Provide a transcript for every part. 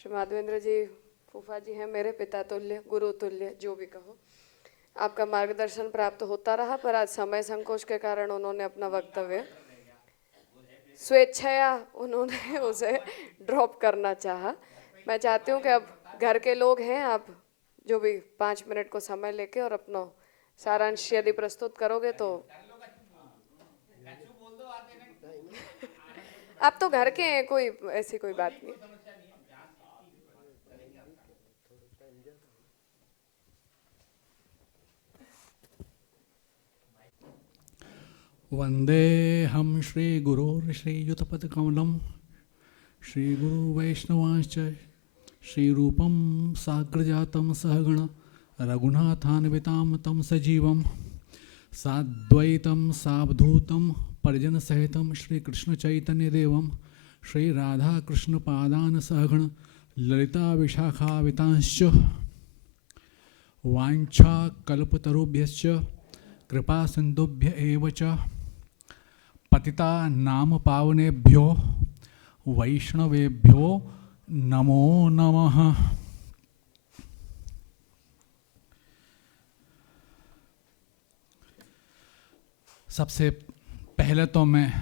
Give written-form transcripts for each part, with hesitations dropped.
श्री माधवेंद्र जी फूफा जी हैं मेरे पिता तुल्य, गुरु तुल्य, जो भी कहो। आपका मार्गदर्शन प्राप्त होता रहा, पर आज समय संकोच के कारण उन्होंने अपना वक्तव्य स्वेच्छया उन्होंने उसे ड्रॉप करना चाहा। मैं चाहती हूँ कि अब घर के लोग हैं, आप जो भी 5 मिनट को समय लेके और अपना सारांश यदि प्रस्तुत करोगे तो। आप तो घर के हैं, कोई ऐसी कोई बात नहीं। वंदेहम श्रीगुरोर्श्रीयुतपदकमलं श्रीगुरुवैष्णवांश्च श्रीरूपं साग्रजातं सहगण रघुनाथान्वितां तं सजीवं साद्वैतं सावधूतं परिजनसहितं श्रीकृष्णचैतन्यदेवं श्रीराधाकृष्णपादान् सहगण ललिता विशाखावितांश्च वाञ्छाकल्पतरुभ्यश्च कृपा सिंधुभ्य एव च पतिता नाम पावनेभ्यो वैष्णवेभ्यो नमो नमः। सबसे पहले तो मैं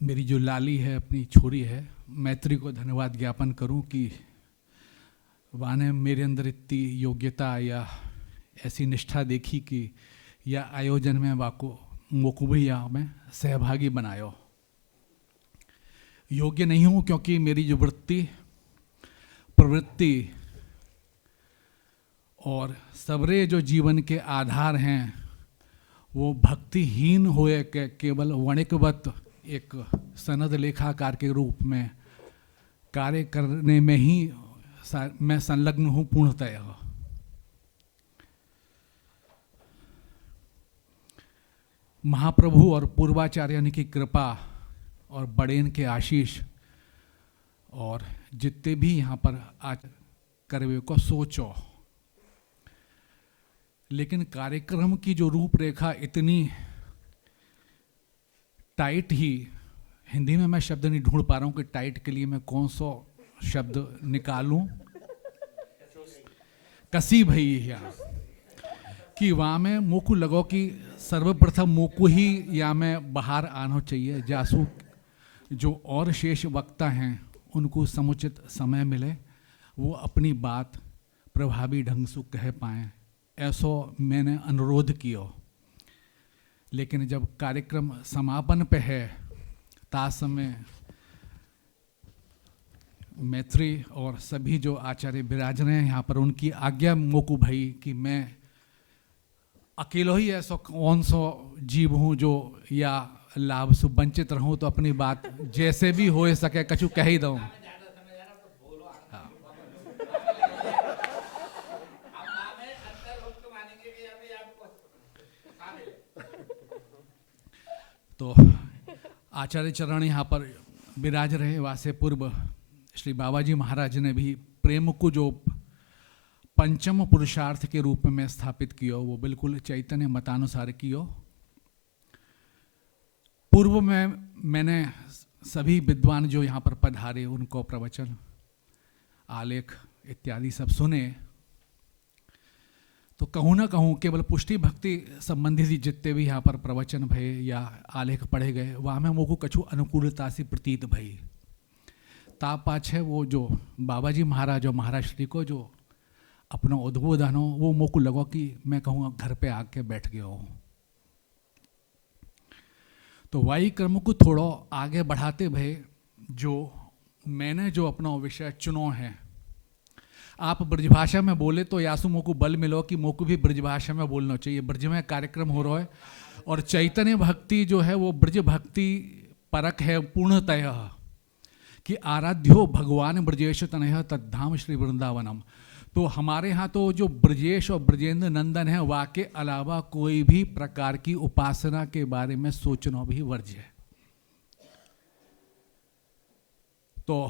मेरी जो लाली है, अपनी छोरी है मैत्री को धन्यवाद ज्ञापन करूं कि वह ने मेरे अंदर इतनी योग्यता या ऐसी निष्ठा देखी कि यह आयोजन में वाको मोकुबिया में सहभागी बनायो। योग्य नहीं हूँ क्योंकि मेरी जो वृत्ति प्रवृत्ति और सबरे जो जीवन के आधार हैं वो भक्तिहीन हुए के केवल वणिकवत एक सनद लेखाकार के रूप में कार्य करने में ही मैं संलग्न हूँ पूर्णतः। महाप्रभु और पूर्वाचार्य की कृपा और बड़ेन के आशीष और जितने भी यहाँ पर आज करवे को सोचो, लेकिन कार्यक्रम की जो रूपरेखा इतनी टाइट ही, हिंदी में मैं शब्द नहीं ढूंढ पा रहा हूँ कि टाइट के लिए मैं कौन सा शब्द निकालूं, कसी भई यहाँ कि वहाँ में मोकू लगो कि सर्वप्रथम मोकू ही या में बाहर आना चाहिए, जासू जो और शेष वक्ता हैं उनको समुचित समय मिले, वो अपनी बात प्रभावी ढंग से कह पाएँ, ऐसो मैंने अनुरोध किया। लेकिन जब कार्यक्रम समापन पे है तास समय मैत्री और सभी जो आचार्य विराज रहे हैं यहाँ पर, उनकी आज्ञा मोकू भाई कि मैं अकेलो ही ऐसा कौन सा जीव हूँ जो या लाभ से वंचित रहूँ, तो अपनी बात जैसे भी हो सके कछु कह ही दूँ। हाँ। तो आचार्य चरण यहाँ पर विराज रहे, वासे पूर्व श्री बाबाजी महाराज ने भी प्रेम को जो पंचम पुरुषार्थ के रूप में स्थापित किया, वो बिल्कुल चैतन्य मतानुसार किया। पूर्व में मैंने सभी विद्वान जो यहाँ पर पधारे उनको प्रवचन आलेख इत्यादि सब सुने, तो कहूँ ना कहूँ केवल पुष्टि भक्ति संबंधी जितने भी यहाँ पर प्रवचन भये या आलेख पढ़े गए, वहाँ में मोको कछु अनुकूलता सी प्रतीत भई। ता पाछे वो जो बाबाजी महाराज और महाराज श्री को जो अपना उद्बोधन हो, वो मोको लगो कि मैं कहूँ घर पे आके बैठ गया हूँ। तो वाही क्रम को थोड़ा आगे बढ़ाते भये जो मैंने जो अपना विषय चुनो है, आप ब्रजभाषा में बोले तो यासु मोको बल मिलो कि मोको भी ब्रजभाषा में बोलना चाहिए। ब्रज में कार्यक्रम हो रहा है और चैतन्य भक्ति जो है वो ब्रज भक्ति परक है पूर्णतः कि आराध्यो भगवान ब्रजेश तनय तद्धाम श्री वृंदावनम। तो हमारे यहाँ तो जो ब्रजेश और ब्रजेंद्र नंदन है, वहाँ के अलावा कोई भी प्रकार की उपासना के बारे में सोचना भी वर्ज्य है। तो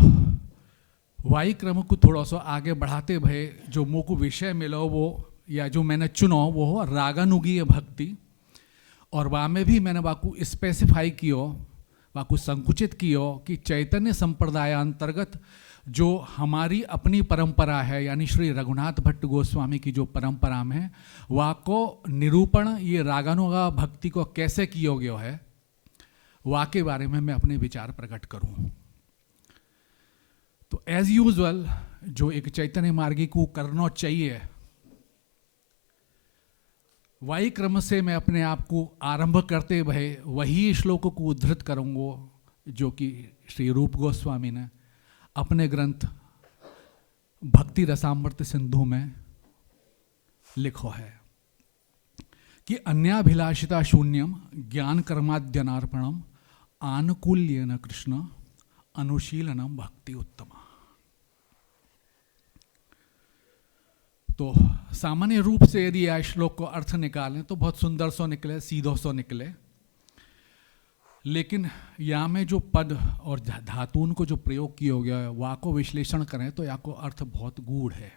वाही क्रम को थोड़ा सा आगे बढ़ाते भये जो मोको विषय मिलो वो या जो मैंने चुनो वो हो रागानुगीय भक्ति, और वहाँ में भी मैंने वाकू स्पेसिफाई किया वाकु संकुचित कियो कि चैतन्य संप्रदाय अंतर्गत जो हमारी अपनी परंपरा है, यानी श्री रघुनाथ भट्ट गोस्वामी की जो परंपरा में वाको निरूपण ये रागानुगा भक्ति को कैसे किया गया है, वा के बारे में मैं अपने विचार प्रकट करूं। तो एज यूजुअल जो एक चैतन्य मार्गी को करना चाहिए, वही क्रम से मैं अपने आप को आरंभ करते हुए वही श्लोक को उद्धृत करूंगा जो कि श्री रूप गोस्वामी ने अपने ग्रंथ भक्ति रसामृत सिंधु में लिखो है कि अन्याभिलाषिता शून्यम ज्ञान कर्माद्यनार्पणम आनुकूल्येन कृष्ण अनुशीलनम भक्ति उत्तमा। तो सामान्य रूप से यदि यह श्लोक को अर्थ निकालें तो बहुत सुंदर सो निकले, सीधो सो निकले, लेकिन यहाँ में जो पद और धातुन को जो प्रयोग किया गया है वह को विश्लेषण करें तो यहाँ को अर्थ बहुत गूढ़ है।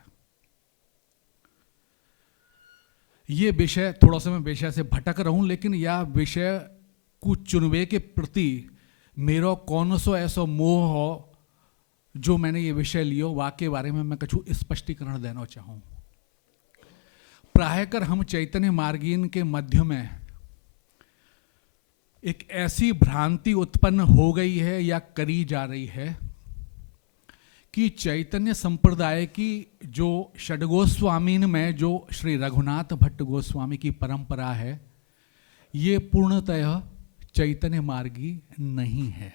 ये विषय थोड़ा सा मैं विषय से भटक रहा हूं, लेकिन यह विषय को चुनवे के प्रति मेरा कौन सो ऐसा मोह हो जो मैंने ये विषय लियो, वाह के बारे में मैं कुछ स्पष्टीकरण देना चाहूँ। प्रायकर हम चैतन्य मार्गीन के मध्य में एक ऐसी भ्रांति उत्पन्न हो गई है या करी जा रही है कि चैतन्य संप्रदाय की जो षडगोस्वामीन में जो श्री रघुनाथ भट्ट गोस्वामी की परंपरा है, ये पूर्णतः चैतन्य मार्गी नहीं है।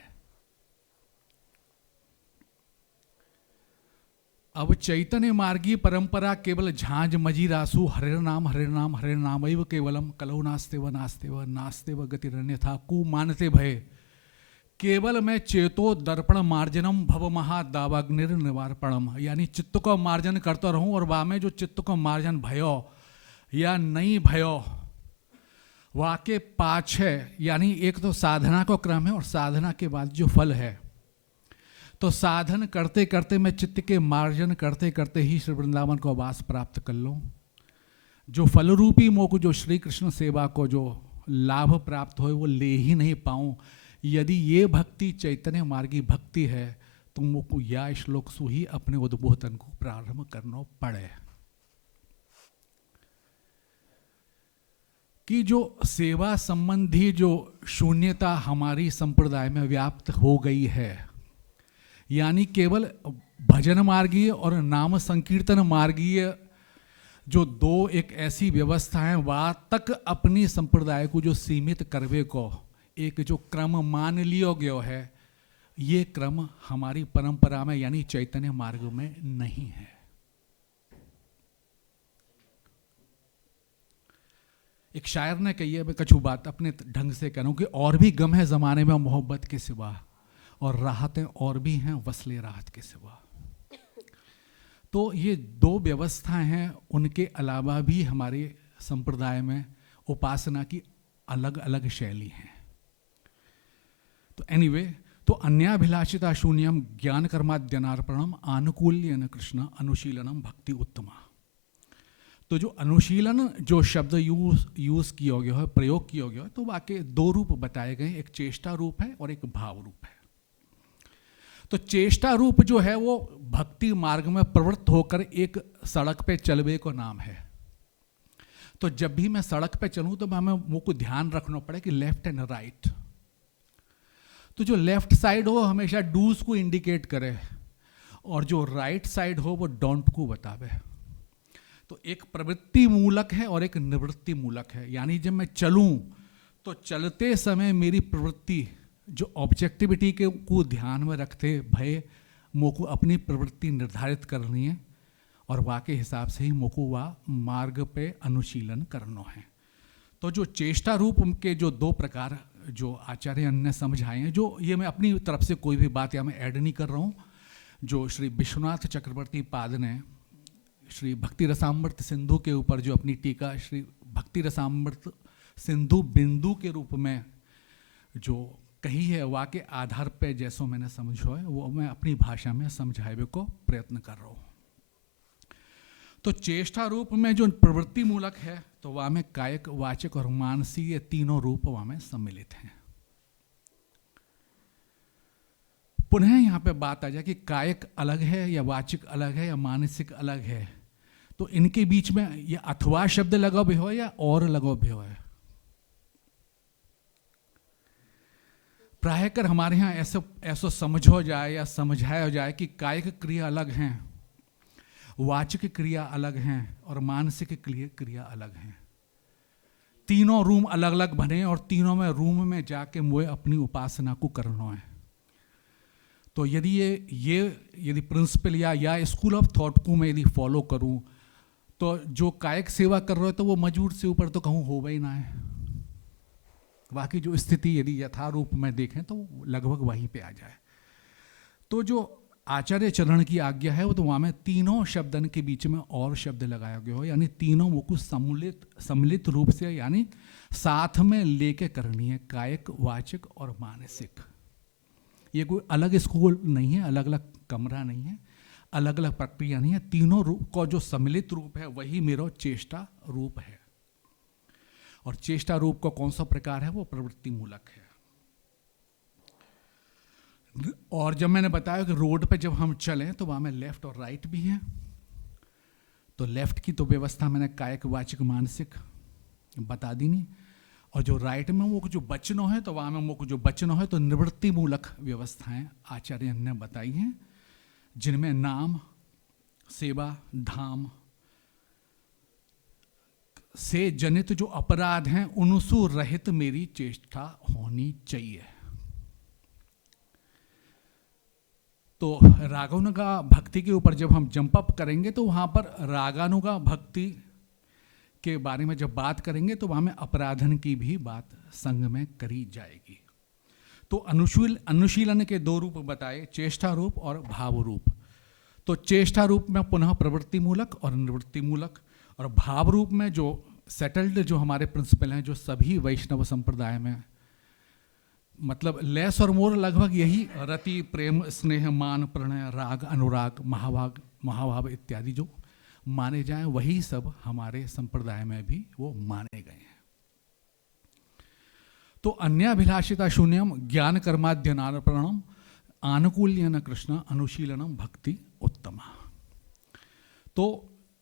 अब चैतन्य मार्गी परंपरा केवल झांझ मजीरासु हरे नाम हरे नाम हरे नाम एव केवलम कलौ नास्तेव नास्तेव नास्तेव गतिरन्यथा कु मानते भय केवल मैं चेतो दर्पण मार्जनम भव महादावाग्निर निवारणम, यानी चित्त को मार्जन करता रहूं और वह में जो चित्त को मार्जन भयो या नहीं भयो वह के पाछे, यानी एक तो साधना का क्रम है और साधना के बाद जो फल है, तो साधन करते करते मैं चित्त के मार्जन करते करते ही श्री वृंदावन को वास प्राप्त कर लूं। जो फलरूपी मोक जो श्री कृष्ण सेवा को जो लाभ प्राप्त हो वो ले ही नहीं पाऊं। यदि ये भक्ति चैतन्य मार्गी भक्ति है तो मोको या श्लोक सु ही अपने उद्बोधन को प्रारंभ करना पड़े कि जो सेवा संबंधी जो शून्यता हमारी संप्रदाय में व्याप्त हो गई है, यानी केवल भजन मार्गीय और नाम संकीर्तन मार्गीय जो दो एक ऐसी व्यवस्था है वह तक अपनी संप्रदाय को जो सीमित करवे को एक जो क्रम मान लिया गया है, ये क्रम हमारी परंपरा में यानी चैतन्य मार्ग में नहीं है। एक शायर ने कही है, मैं कछु बात अपने ढंग से करूं कि और भी गम है जमाने में मोहब्बत के सिवा और राहतें और भी हैं वसले राहत के सिवा। तो ये दो व्यवस्थाएं हैं, उनके अलावा भी हमारे संप्रदाय में उपासना की अलग अलग शैली हैं। तो एनीवे, तो अन्याभिलाषिता शून्यम ज्ञान कर्माद्यनार्पणम आनुकूल्येन कृष्ण अनुशीलनम भक्ति उत्तमा। तो जो अनुशीलन जो शब्द यूज किया गया है, प्रयोग किया गया है, तो वाकई दो रूप बताए गए, एक चेष्टा रूप है और एक भाव रूप है। तो चेष्टा रूप जो है वो भक्ति मार्ग में प्रवृत्त होकर एक सड़क पे चलवे को नाम है। तो जब भी मैं सड़क पे चलूं तो हमें मुझको ध्यान रखना पड़े कि लेफ्ट एंड राइट। तो जो लेफ्ट साइड हो हमेशा डूज को इंडिकेट करे और जो राइट साइड हो वो डोंट को बतावे। तो एक प्रवृत्ति मूलक है और एक निवृत्ति मूलक है, यानी जब मैं चलूं तो चलते समय मेरी प्रवृत्ति जो ऑब्जेक्टिविटी के को ध्यान में रखते भय मोको अपनी प्रवृत्ति निर्धारित करनी है और वाह के हिसाब से ही मोको वाह मार्ग पे अनुशीलन करना है। तो जो चेष्टा रूप के जो दो प्रकार जो आचार्य ने समझाए हैं, जो ये मैं अपनी तरफ से कोई भी बात या मैं ऐड नहीं कर रहा हूँ, जो श्री विश्वनाथ चक्रवर्ती पाद ने श्री भक्ति रसामृत सिंधु के ऊपर जो अपनी टीका श्री भक्ति रसामृत सिंधु बिंदु के रूप में जो कही है, वह के आधार पे जैसो मैंने समझो है वो मैं अपनी भाषा में समझावे को प्रयत्न कर रहा हूँ। तो चेष्टा रूप में जो प्रवृत्ति मूलक है तो वह में कायक वाचक और मानसी ये तीनों रूप वह में सम्मिलित हैं। पुनः यहाँ पे बात आ जाए कि कायिक अलग है या वाचिक अलग है या मानसिक अलग है, तो इनके बीच में ये अथवा शब्द लगा भी हो या और लगा भी हो है। प्राय कर हमारे यहाँ ऐसा समझो जाए या समझाया जाए कि कायिक क्रिया अलग हैं, वाचिक क्रिया अलग हैं और मानसिक क्रिया अलग हैं। तीनों रूम अलग अलग बने और तीनों में रूम में जाके मुझे अपनी उपासना को करना है। तो यदि यदि प्रिंसिपल या स्कूल ऑफ थॉट को मैं यदि फॉलो करूं, तो जो कायिक सेवा कर रहे हो तो वो मजूर से ऊपर तो कहूँ हो ही ना है। बाकी जो स्थिति यदि यथारूप में देखें तो लगभग वहीं पे आ जाए। तो जो आचार्य चरण की आज्ञा है वो तो वहाँ में तीनों शब्दन के बीच में और शब्द लगाया गया हो, यानी तीनों वो कुछ सम्मिलित रूप से यानी साथ में लेके करनी है, कायिक, वाचिक और मानसिक। ये कोई अलग स्कूल नहीं है, अलग अलग कमरा नहीं है, अलग अलग प्रक्रिया नहीं है। तीनों रूप का जो सम्मिलित रूप है वही मेरा चेष्टा रूप है। और चेष्टा रूप का कौन सा प्रकार है? वो प्रवृत्ति मूलक है। और जब मैंने बताया कि रोड पे जब हम चलें तो वहाँ में लेफ्ट और राइट भी है, तो लेफ्ट की तो व्यवस्था मैंने कायिक, वाचिक, मानसिक बता दी नहीं। और जो राइट में वो जो वचनों है तो वहाँ में वो जो वचनों है तो निवृत्ति मूलक व्यवस्थाएं आचार्य ने बताई हैं, जिनमें नाम, सेवा, धाम से जनित जो अपराध हैं उनसु रहित मेरी चेष्टा होनी चाहिए। तो रागानुगा भक्ति के ऊपर जब हम जंप अप करेंगे तो वहाँ पर रागानुगा भक्ति के बारे में जब बात करेंगे तो वहाँ में अपराधन की भी बात संग में करी जाएगी। तो अनुशीलन के दो रूप बताए, चेष्टा रूप और भाव रूप। तो चेष्टा रूप में पुनः प्रवृत्ति मूलक और निवृत्ति मूलक, और भाव रूप में जो सेटल्ड जो हमारे प्रिंसिपल हैं, जो सभी वैष्णव संप्रदाय में मतलब लेस और मोर लगभग यही रति, प्रेम, स्नेह, मान, प्रणय, राग, अनुराग, महाभाव इत्यादि जो माने जाएं वही सब हमारे संप्रदाय में भी वो माने गए हैं। तो अन्याभिलाषिता शून्यम ज्ञान कर्माद्यनार्पणम आनुकूल्यन कृष्ण अनुशीलनम भक्ति उत्तमा। तो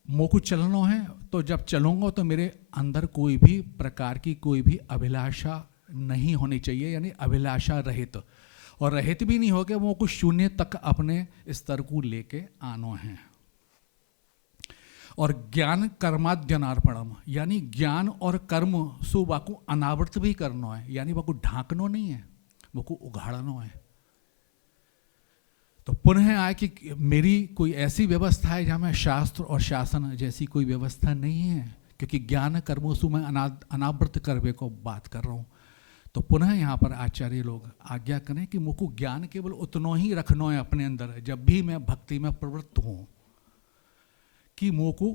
मोको चलना है, तो जब चलूंगा तो मेरे अंदर कोई भी प्रकार की कोई भी अभिलाषा नहीं होनी चाहिए, यानी अभिलाषा रहित। और रहित भी नहीं हो गया, वो कुछ शून्य तक अपने स्तर को लेके आना है। और ज्ञान कर्माद्यनार्पणम, यानी ज्ञान और कर्म सो वाको अनावृत भी करना है, यानी वाको ढांकना नहीं है, वाको उघाड़ना है। तो पुनः आए कि मेरी कोई ऐसी व्यवस्था है जहाँ में शास्त्र और शासन जैसी कोई व्यवस्था नहीं है, क्योंकि ज्ञान कर्मों से मैं अनावृत करवे को बात कर रहा हूँ। तो पुनः यहाँ पर आचार्य लोग आज्ञा करें कि मुझको ज्ञान केवल उतना ही रखना है अपने अंदर जब भी मैं भक्ति में प्रवृत्त हूँ, कि मुझको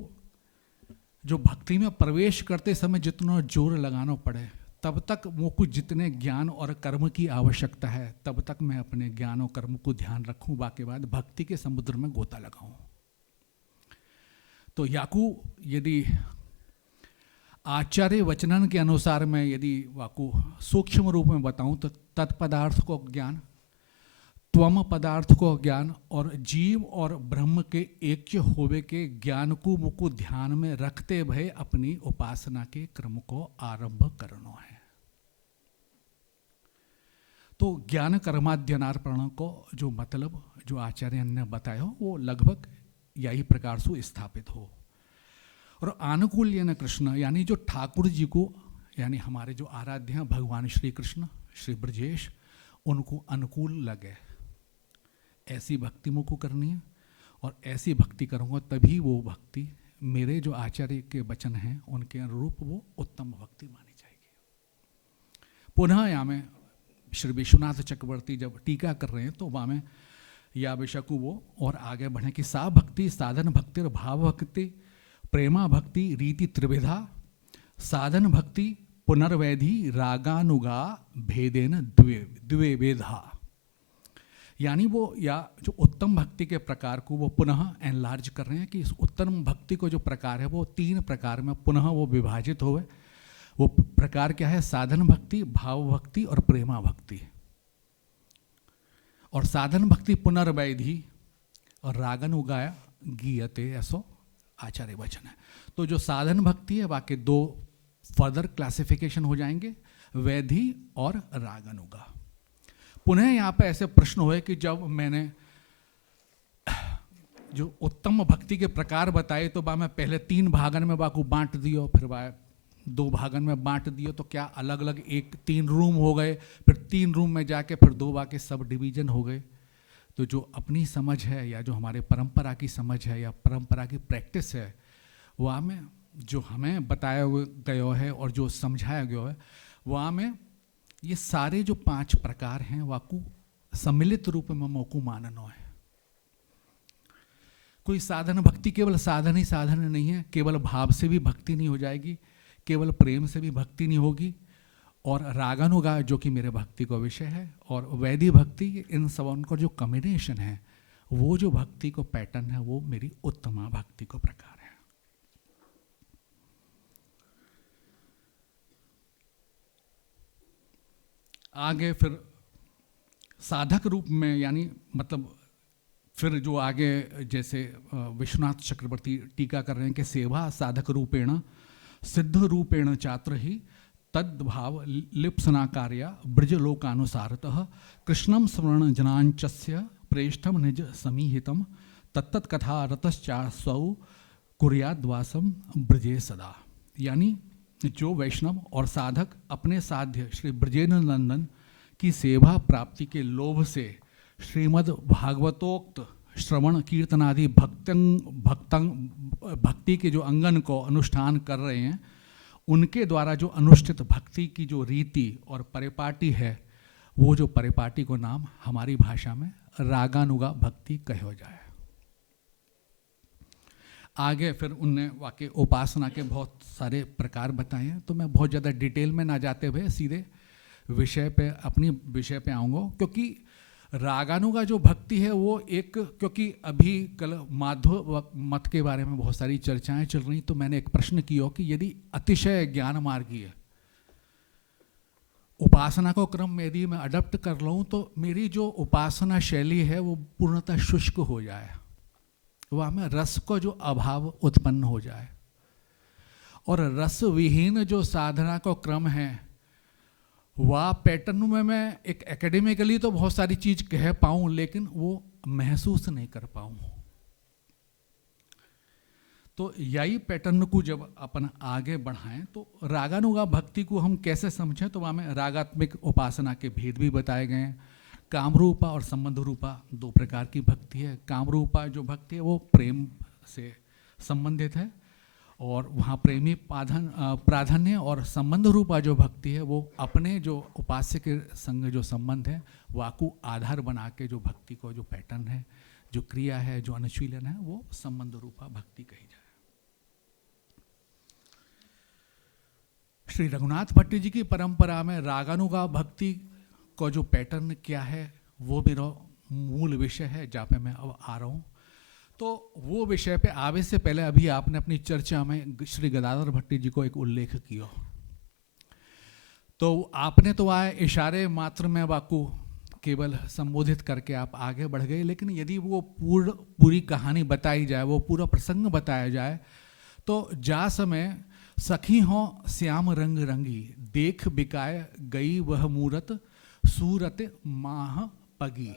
जो भक्ति में प्रवेश करते समय जितना जोर लगाना पड़े तब तक मुझको जितने ज्ञान और कर्म की आवश्यकता है तब तक मैं अपने ज्ञान और कर्म को ध्यान रखूं, बाकी बाद भक्ति के समुद्र में गोता लगाऊं। तो याकू यदि आचार्य वचनन के अनुसार मैं यदि वाकू सूक्ष्म रूप में बताऊं तो तत्पदार्थ को ज्ञान, त्वम पदार्थ को ज्ञान और जीव और ब्रह्म के ऐक्य होवे के ज्ञान को मुको ध्यान में रखते भय अपनी उपासना के क्रम को आरंभ करना है। तो ज्ञान कर्माद्यनार्पण को जो मतलब जो आचार्य ने बताया हो वो लगभग यही प्रकार से स्थापित हो। और आनुकूल्य न कृष्ण, यानी जो ठाकुर जी को, यानी हमारे जो आराध्य हैं भगवान श्री कृष्ण, श्री ब्रजेश, उनको अनुकूल लगे ऐसी भक्ति मुझको करनी है। और ऐसी भक्ति करूँगा तभी वो भक्ति मेरे जो आचार्य के वचन हैं उनके अनुरूप वो उत्तम भक्ति मानी जाएगी। पुनः यहाँ में श्री विश्वनाथ चक्रवर्ती जब टीका कर रहे हैं तो वहाँ में या विषकु वो और आगे बढ़े कि सा भक्ति साधन भक्ति और भाव भक्ति प्रेमा भक्ति रीति त्रिविधा साधन भक्ति पुनर्वैधि रागानुगा भेदेन द्वे वेधा। यानी वो या जो उत्तम भक्ति के प्रकार को वो पुनः एनलार्ज कर रहे हैं कि इस उत्तम भक्ति को जो प्रकार है वो 3 प्रकार में पुनः वो विभाजित हुए। वो प्रकार क्या है? साधन भक्ति, भाव भक्ति और प्रेमा भक्ति। और साधन भक्ति पुनर्वैधि और रागन उगाया गीयते, ऐसो आचार्य वचन है। तो जो साधन भक्ति है बाकी दो फर्दर क्लासिफिकेशन हो जाएंगे, वैधि और रागनुगा। पुनः यहाँ पे ऐसे प्रश्न हुए कि जब मैंने जो उत्तम भक्ति के प्रकार बताए तो बा मैं पहले 3 भागन में बाकू बांट दियो, फिर बा 2 भागन में बांट दियो, तो क्या अलग अलग 3 रूम हो गए, फिर 3 रूम में जाके फिर 2 बाके सब डिवीजन हो गए। तो जो अपनी समझ है या जो हमारे परंपरा की समझ है या परंपरा की प्रैक्टिस है, वहाँ में जो हमें बताया गया है और जो समझाया गया है, वहाँ में ये सारे जो 5 प्रकार हैं वाकू सम्मिलित रूप में मोकू माननो है। कोई साधन भक्ति केवल साधन ही साधन नहीं है, केवल भाव से भी भक्ति नहीं हो जाएगी, केवल प्रेम से भी भक्ति नहीं होगी, और रागानुगा जो कि मेरे भक्ति का विषय है, और वैधि भक्ति, इन सबों का जो कॉम्बिनेशन है वो जो भक्ति को पैटर्न है वो मेरी उत्तमा भक्ति को प्रकार है। आगे फिर साधक रूप में, यानी मतलब फिर जो आगे जैसे विश्वनाथ चक्रवर्ती टीका कर रहे हैं कि सेवा साधक रूपेण सिद्ध रूपेण चात्र ही तद्भाव लिप्सना कार्या ब्रजलोकानुसारतः कृष्णम स्मरण जनांचस्य प्रेष्ठम निज समीहितम तत्तत् कथा रतश्चासौ कुर्याद्वासम ब्रजे सदा। यानी जो वैष्णव और साधक अपने साध्य श्री ब्रजेंद्र नंदन की सेवा प्राप्ति के लोभ से श्रीमद् भागवतोक्त श्रवण कीर्तनादि भक्ति के जो अंगन को अनुष्ठान कर रहे हैं, उनके द्वारा जो अनुष्ठित भक्ति की जो रीति और परिपाटी है, वो जो परिपाटी को नाम हमारी भाषा में रागानुगा भक्ति कहो जाए। आगे फिर उनने वाकई उपासना के बहुत सारे प्रकार बताए हैं, तो मैं बहुत ज़्यादा डिटेल में ना जाते हुए सीधे विषय पे, अपनी विषय पे आऊँगा। क्योंकि रागानुगा जो भक्ति है वो एक, क्योंकि अभी कल माधव मत के बारे में बहुत सारी चर्चाएं चल रही, तो मैंने एक प्रश्न किया कि यदि अतिशय ज्ञान मार्गीय उपासना को क्रम में यदि मैं अडप्ट कर लूँ तो मेरी जो उपासना शैली है वो पूर्णतः शुष्क हो जाए, वह में रस को जो अभाव उत्पन्न हो जाए, और रस विहीन जो साधना का क्रम है वह पैटर्न में मैं एक एकेडमिकली तो बहुत सारी चीज कह पाऊं लेकिन वो महसूस नहीं कर पाऊं। तो यही पैटर्न को जब अपन आगे बढ़ाएं तो रागानुगा भक्ति को हम कैसे समझें, तो वहाँ में रागात्मिक उपासना के भेद भी बताए गए हैं। कामरूपा और संबंध रूपा 2 प्रकार की भक्ति है। कामरूपा जो भक्ति है वो प्रेम से संबंधित है और वहाँ प्रेमी प्राधान्य, और संबंध रूपा जो भक्ति है वो अपने जो उपास्य के संग जो संबंध है वाकु आधार बना के जो भक्ति को जो पैटर्न है, जो क्रिया है, जो अनुशीलन है, वो संबंध रूपा भक्ति कही जाए। श्री रघुनाथ भट्ट जी की परंपरा में रागानुगा भक्ति को जो पैटर्न क्या है वो मेरा मूल विषय है जहाँ पे मैं अब आ रहा हूँ। तो वो विषय पे आवे से पहले अभी आपने अपनी चर्चा में श्री गदाधर भट्टी जी को एक उल्लेख किया, तो आपने तो आए इशारे मात्र में वाकु केवल संबोधित करके आप आगे बढ़ गए, लेकिन यदि वो पूरी कहानी बताई जाए, वो पूरा प्रसंग बताया जाए, तो जा समय सखी हो श्याम रंग रंगी देख बिकाए गई वह मूरत सूरत माह पगी।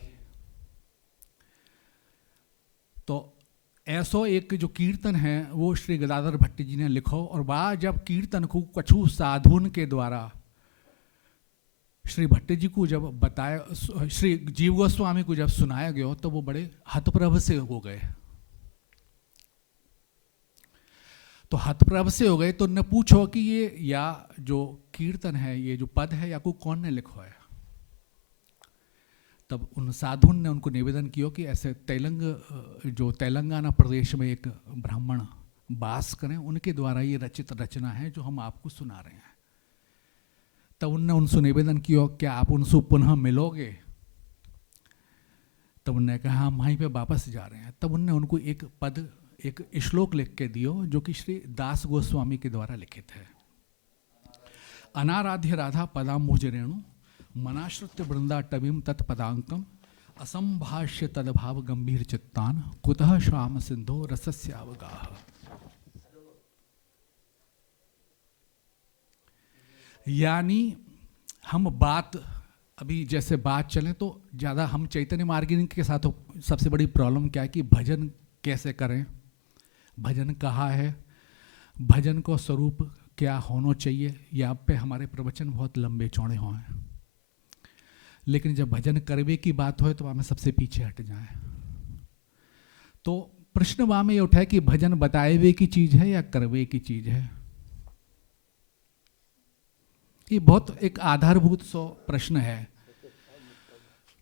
तो ऐसो एक जो कीर्तन है वो श्री गदाधर भट्ट जी ने लिखो, और वह जब कीर्तन को कछु साधुन के द्वारा श्री भट्ट जी को जब बताया, श्री जीव गोस्वामी को जब सुनाया गया तो वो बड़े हतप्रभ से हो गए। तो हतप्रभ से हो गए तो उन्होंने पूछो कि ये या जो कीर्तन है, ये जो पद है, या को कौन ने लिखो है। तब उन साधुन ने उनको निवेदन किया कि ऐसे तेलंगाना प्रदेश में एक ब्राह्मण वास करें, उनके द्वारा ये रचित रचना है जो हम आपको सुना रहे हैं। तब उनने उनसे निवेदन किया क्या आप उनसे पुनः मिलोगे। तब उनने कहा हम वहीं पे वापस जा रहे हैं। तब उनने उनको एक पद, एक श्लोक लिख के दियो जो कि श्री दास गोस्वामी के द्वारा लिखित है। अनाराध्य राधा पदाम्बुज रेणु मनाश्रित्य वृंदा टवीम तत्पदांकम असंभाष्य तदभाव गंभीर चित्तान कुतः श्याम सिंधो रसस्यावगाह। यानी हम बात अभी जैसे बात चले तो ज़्यादा हम चैतन्य मार्गिनी के साथ सबसे बड़ी प्रॉब्लम क्या है कि भजन कैसे करें, भजन कहाँ है, भजन को स्वरूप क्या होना चाहिए, या पे हमारे प्रवचन बहुत लंबे चौड़े हों। लेकिन जब भजन करवे की बात हो तो वहाँ में सबसे पीछे हट जाए। तो प्रश्न वहाँ में ये उठा है कि भजन बताए हुए की चीज़ है या करवे की चीज़ है। ये बहुत एक आधारभूत सो प्रश्न है।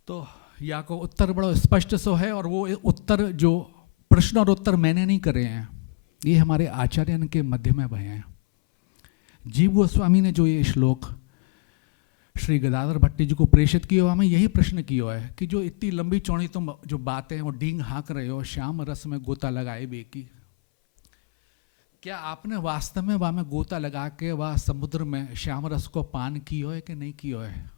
तो या को उत्तर बड़ा स्पष्ट सो है, और वो उत्तर जो प्रश्न और उत्तर मैंने नहीं करे हैं, ये हमारे आचार्य के मध्य में बहे हैं। जीव गोस्वामी ने जो ये श्लोक श्री गदाधर भट्टी जी को प्रेषित किया हुआ, हमें यही प्रश्न किया है कि जो इतनी लंबी चौड़ी तुम जो बातें वो डींग हाँक रहे हो, श्याम रस में गोता लगाए बेकी, क्या आपने वास्तव में वहाँ में गोता लगा के वह समुद्र में श्याम रस को पान किया है कि नहीं किया है।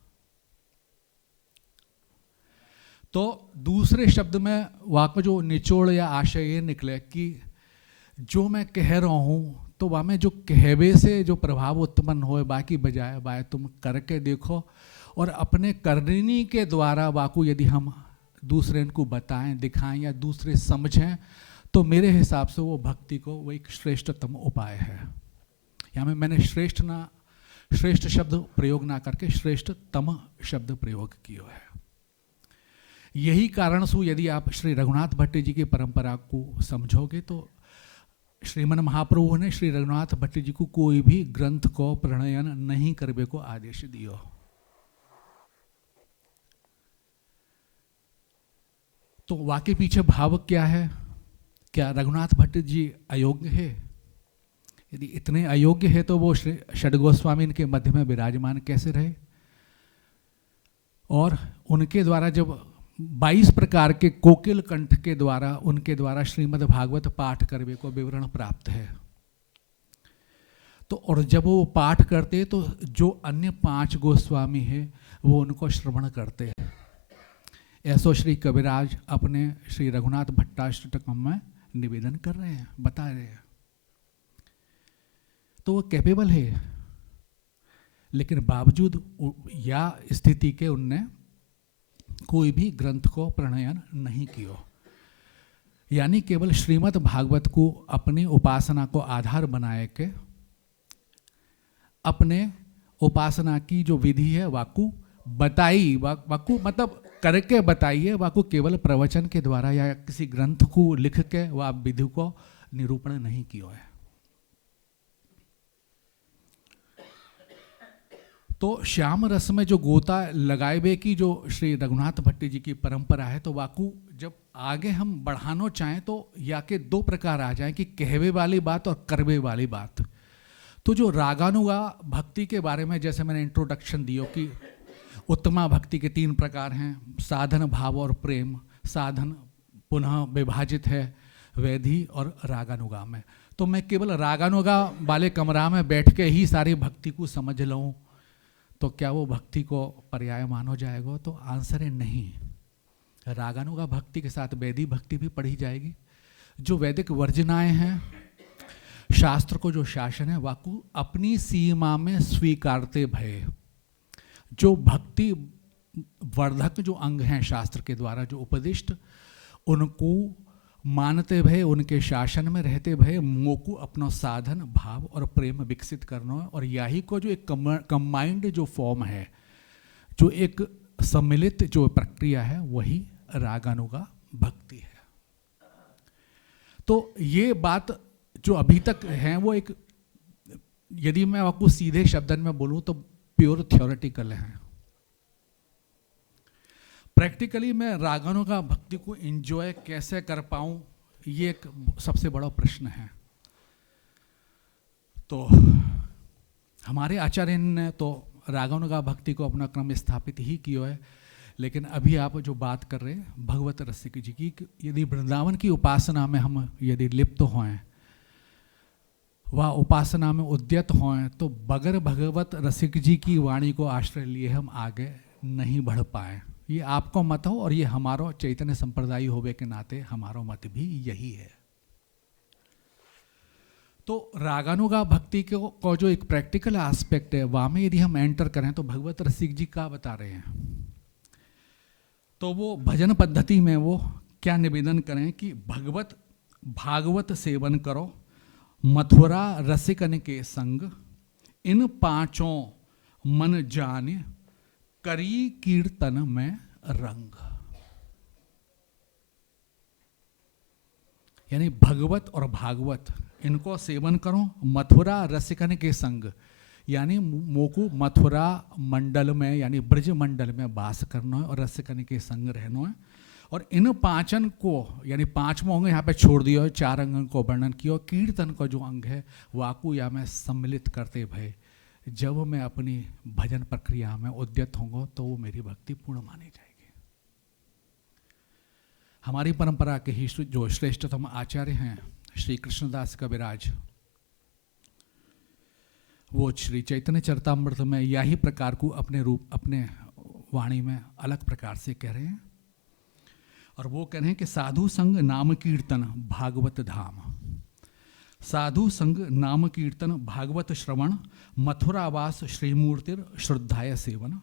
तो दूसरे शब्द में वहाँ का जो निचोड़ या आशय ये निकले कि जो मैं कह रहा हूँ तो वहाँ में जो कहवे से जो प्रभाव उत्पन्न हो, बाकी बजाय बाय तुम करके देखो, और अपने करनी के द्वारा वाकू यदि हम दूसरे को बताएं, दिखाएं या दूसरे समझें, तो मेरे हिसाब से वो भक्ति को वो एक श्रेष्ठतम उपाय है। यहाँ में मैंने श्रेष्ठ शब्द प्रयोग ना करके श्रेष्ठतम शब्द प्रयोग किया है। यही कारण से यदि आप श्री रघुनाथ भट्टी जी की परंपरा को समझोगे तो श्रीमन महाप्रभु ने श्री रघुनाथ भट्टी जी को कोई भी ग्रंथ को प्रणयन नहीं करने को आदेश दियो। तो वाकई पीछे भाव क्या है? क्या रघुनाथ भट्ट जी अयोग्य है? यदि इतने अयोग्य है तो वो श्री षड गोस्वामी के मध्य में विराजमान कैसे रहे? और उनके द्वारा जब 22 प्रकार के कोकिल कंठ के द्वारा उनके द्वारा श्रीमद् भागवत पाठ करने को विवरण प्राप्त है, तो और जब वो पाठ करते तो जो अन्य 5 गोस्वामी हैं वो उनको श्रवण करते हैं। ऐसो श्री कविराज अपने श्री रघुनाथ भट्टाष्टकम में निवेदन कर रहे हैं, बता रहे हैं। तो वो कैपेबल है, लेकिन बावजूद या स्थिति के उनने कोई भी ग्रंथ को प्रणयन नहीं किया। यानी केवल श्रीमद् भागवत को अपनी उपासना को आधार बनाए के अपने उपासना की जो विधि है वाकु बताई, वाकु मतलब करके बताइए, वाकु केवल प्रवचन के द्वारा या किसी ग्रंथ को लिख के वह विधि को निरूपण नहीं किया है। तो श्याम रस में जो गोता लगाए हुए की जो श्री रघुनाथ भट्टी जी की परंपरा है, तो वाकु जब आगे हम बढ़ाना चाहें तो या के 2 प्रकार आ जाएं कि कहवे वाली बात और करवे वाली बात। तो जो रागानुगा भक्ति के बारे में जैसे मैंने इंट्रोडक्शन दिया कि उत्तमा भक्ति के 3 प्रकार हैं, साधन, भाव और प्रेम। साधन पुनः विभाजित है वैधि और रागानुगा में। तो मैं केवल रागानुगा वाले कमरा में बैठ के ही सारी भक्ति को समझ लूँ तो क्या वो भक्ति को पर्याय मानो जाएगा? तो आंसर है नहीं। रागानुगा भक्ति के साथ वैदिक भक्ति भी पढ़ी जाएगी। जो वैदिक वर्जनाएं हैं, शास्त्र को जो शासन है, वाकु अपनी सीमा में स्वीकारते भय। जो भक्ति वर्धक जो अंग हैं शास्त्र के द्वारा जो उपदिष्ट, उनको मानते भय, उनके शासन में रहते भय, मोकु अपना साधन, भाव और प्रेम विकसित करना है। और यही को जो एक कंबाइंड जो फॉर्म है, जो एक सम्मिलित जो प्रक्रिया है, वही रागानुगा भक्ति है। तो ये बात जो अभी तक है वो एक, यदि मैं आपको सीधे शब्दन में बोलूं तो प्योर थ्योरेटिकल है। प्रैक्टिकली मैं रागानुगा भक्ति को एंजॉय कैसे कर पाऊं, ये एक सबसे बड़ा प्रश्न है। तो हमारे आचार्य ने तो रागानुगा भक्ति को अपना क्रम स्थापित ही किया है। लेकिन अभी आप जो बात कर रहे हैं भगवत रसिक जी की, यदि वृंदावन की उपासना में हम यदि लिप्त हों, वह उपासना में उद्यत हों, तो बगैर भगवत रसिक जी की वाणी को आश्रय लिए हम आगे नहीं बढ़ पाए। ये आपको मत हो और ये हमारो चैतन्य संप्रदाय होवे के नाते हमारो मत भी यही है। तो रागानुगा भक्ति को जो एक प्रैक्टिकल एस्पेक्ट है वहाँ में यदि हम एंटर करें तो भगवत रसिक जी क्या बता रहे हैं, तो वो भजन पद्धति में वो क्या निवेदन करें कि भागवत सेवन करो, मथुरा रसिकन के संग, इन पांचों मन जाने, करी कीर्तन में रंग। यानी भगवत और भागवत इनको सेवन करो, मथुरा रसिकन के संग, यानी मोकू मथुरा मंडल में यानी ब्रज मंडल में वास करना है और रसिकन के संग रहना है। और इन पांचन को यानी पांचवा अंग यहाँ पे छोड़ दिया है, 4 अंग को वर्णन किया। कीर्तन का जो अंग है वाकु या मैं सम्मिलित करते भय, जब मैं अपनी भजन प्रक्रिया में उद्यत होंगे तो वो मेरी भक्ति पूर्ण मानी जाएगी। हमारी परंपरा के ही जो श्रेष्ठतम आचार्य हैं श्री कृष्णदास कविराज, वो श्री चैतन्य चरितामृत में यही प्रकार को अपने वाणी में अलग प्रकार से कह रहे हैं। और वो कह रहे हैं कि साधु संग नाम कीर्तन भागवत धाम, साधु संग नाम कीर्तन भागवत श्रवण, मथुरावास श्रीमूर्तिर श्रद्धाय सेवन,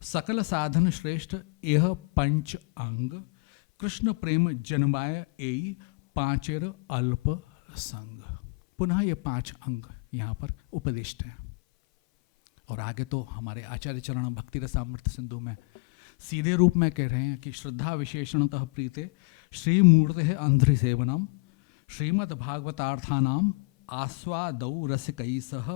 सकल साधन श्रेष्ठ यह पंच अंग, कृष्ण प्रेम जन्माय एई पांचेर अल्प संग। पुनः ये 5 अंग यहाँ पर उपदिष्ट हैं। और आगे तो हमारे आचार्य चरण भक्ति रसामृत सिंधु में सीधे रूप में कह रहे हैं कि श्रद्धा विशेषणतः प्रीते श्रीमूर्ते अंध्रि सेवनम, श्रीमद् भागवतार्थानाम आस्वादौ रसिकै सह,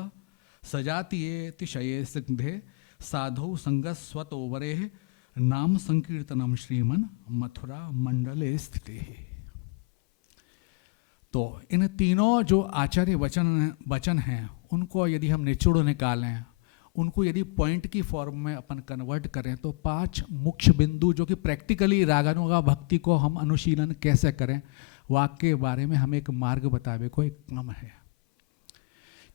सजातीयेतिशये सिद्धे साधौ संगस्वतोवरे, नाम संकीर्तनम श्रीमन मथुरा मंडले स्थिते। तो इन तीनों जो आचार्य वचन हैं उनको यदि हम निचोड़ निकालें, उनको यदि पॉइंट की फॉर्म में अपन कन्वर्ट करें तो 5 मुख्य बिंदु जो कि प्रैक्टिकली रागानुगा भक्ति को हम अनुशीलन कैसे करें, वाक्य के बारे में हमें एक मार्ग बतावे को एक कम है।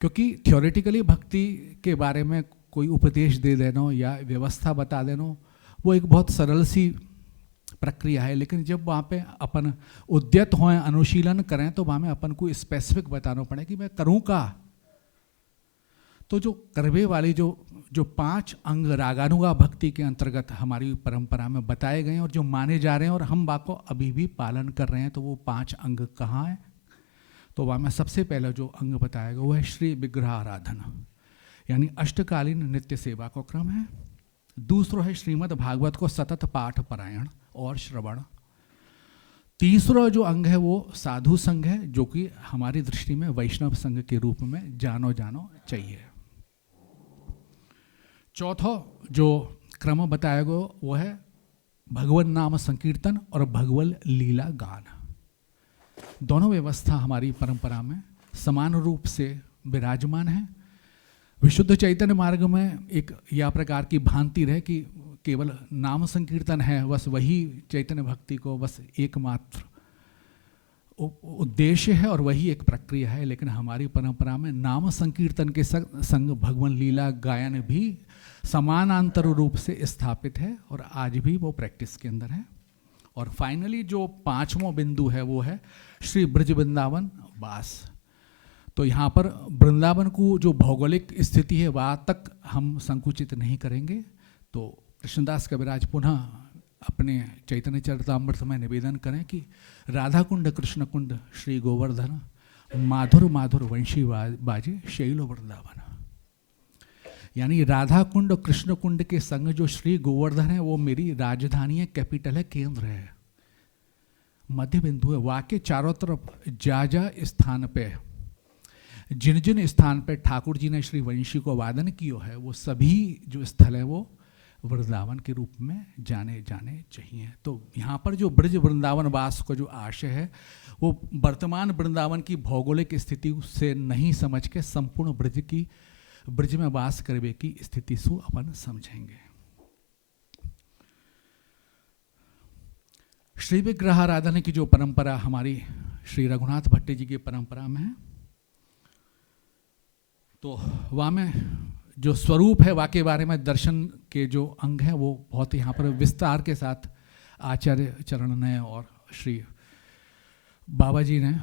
क्योंकि थ्योरेटिकली भक्ति के बारे में कोई उपदेश दे देना या व्यवस्था बता देना वो एक बहुत सरल सी प्रक्रिया है, लेकिन जब वहाँ पे अपन उद्यत हों अनुशीलन करें तो वहाँ में अपन को स्पेसिफिक बताना पड़े कि मैं करूँ का। तो जो करवे वाली जो 5 अंग रागानुगा भक्ति के अंतर्गत हमारी परंपरा में बताए गए हैं और जो माने जा रहे हैं और हम बाको अभी भी पालन कर रहे हैं, तो वो 5 अंग कहाँ हैं। तो वहाँ में सबसे पहला जो अंग बताया गया वो है श्री विग्रह आराधना, यानी अष्टकालीन नित्य सेवा का क्रम है। दूसरा है श्रीमद् भागवत को सतत पाठ परायण और श्रवण। तीसरा जो अंग है वो साधु संघ है, जो कि हमारी दृष्टि में वैष्णव संघ के रूप में जानो चाहिए। चौथा जो क्रम बताया गया वो है भगवन नाम संकीर्तन और भगवल लीला गान। दोनों व्यवस्था हमारी परंपरा में समान रूप से विराजमान है। विशुद्ध चैतन्य मार्ग में एक या प्रकार की भांति रहे कि केवल नाम संकीर्तन है, बस वही चैतन्य भक्ति को बस एकमात्र उद्देश्य है और वही एक प्रक्रिया है। लेकिन हमारी परंपरा में नाम संकीर्तन के संग भगवान लीला गायन भी समानांतर रूप से स्थापित है और आज भी वो प्रैक्टिस के अंदर है। और फाइनली जो 5वां बिंदु है वो है श्री ब्रज वृंदावन वास। तो यहाँ पर वृंदावन को जो भौगोलिक स्थिति है वहाँ तक हम संकुचित नहीं करेंगे। तो कृष्णदास कविराज पुनः अपने चैतन्य चरितामृत में निवेदन करें कि राधा कुंड कृष्ण कुंड श्री गोवर्धन, माधुर माधुर वंशी बाजे शैलो वृंदावन। यानी राधा कुंड कृष्ण कुंड के संग जो श्री गोवर्धन है वो मेरी राजधानी है, कैपिटल है, केंद्र है, मध्य बिंदु है। वाक्य चारों तरफ जा स्थान पे जिन जिन स्थान पे ठाकुर जी ने श्री वंशी को वादन किया है वो सभी जो स्थल है वो वृंदावन के रूप में जाने चाहिए। तो यहाँ पर जो ब्रज वृंदावन वास का जो आशय है वो वर्तमान वृंदावन की भौगोलिक स्थिति से नहीं समझ के संपूर्ण ब्रज में वास करवे की स्थिति से अपन समझेंगे। श्री विग्रह आराधना की जो परंपरा हमारी श्री रघुनाथ भट्ट जी की परंपरा में है, तो वहाँ में जो स्वरूप है वाके बारे में दर्शन के जो अंग हैं वो बहुत यहाँ पर विस्तार के साथ आचार्य चरण ने और श्री बाबा जी ने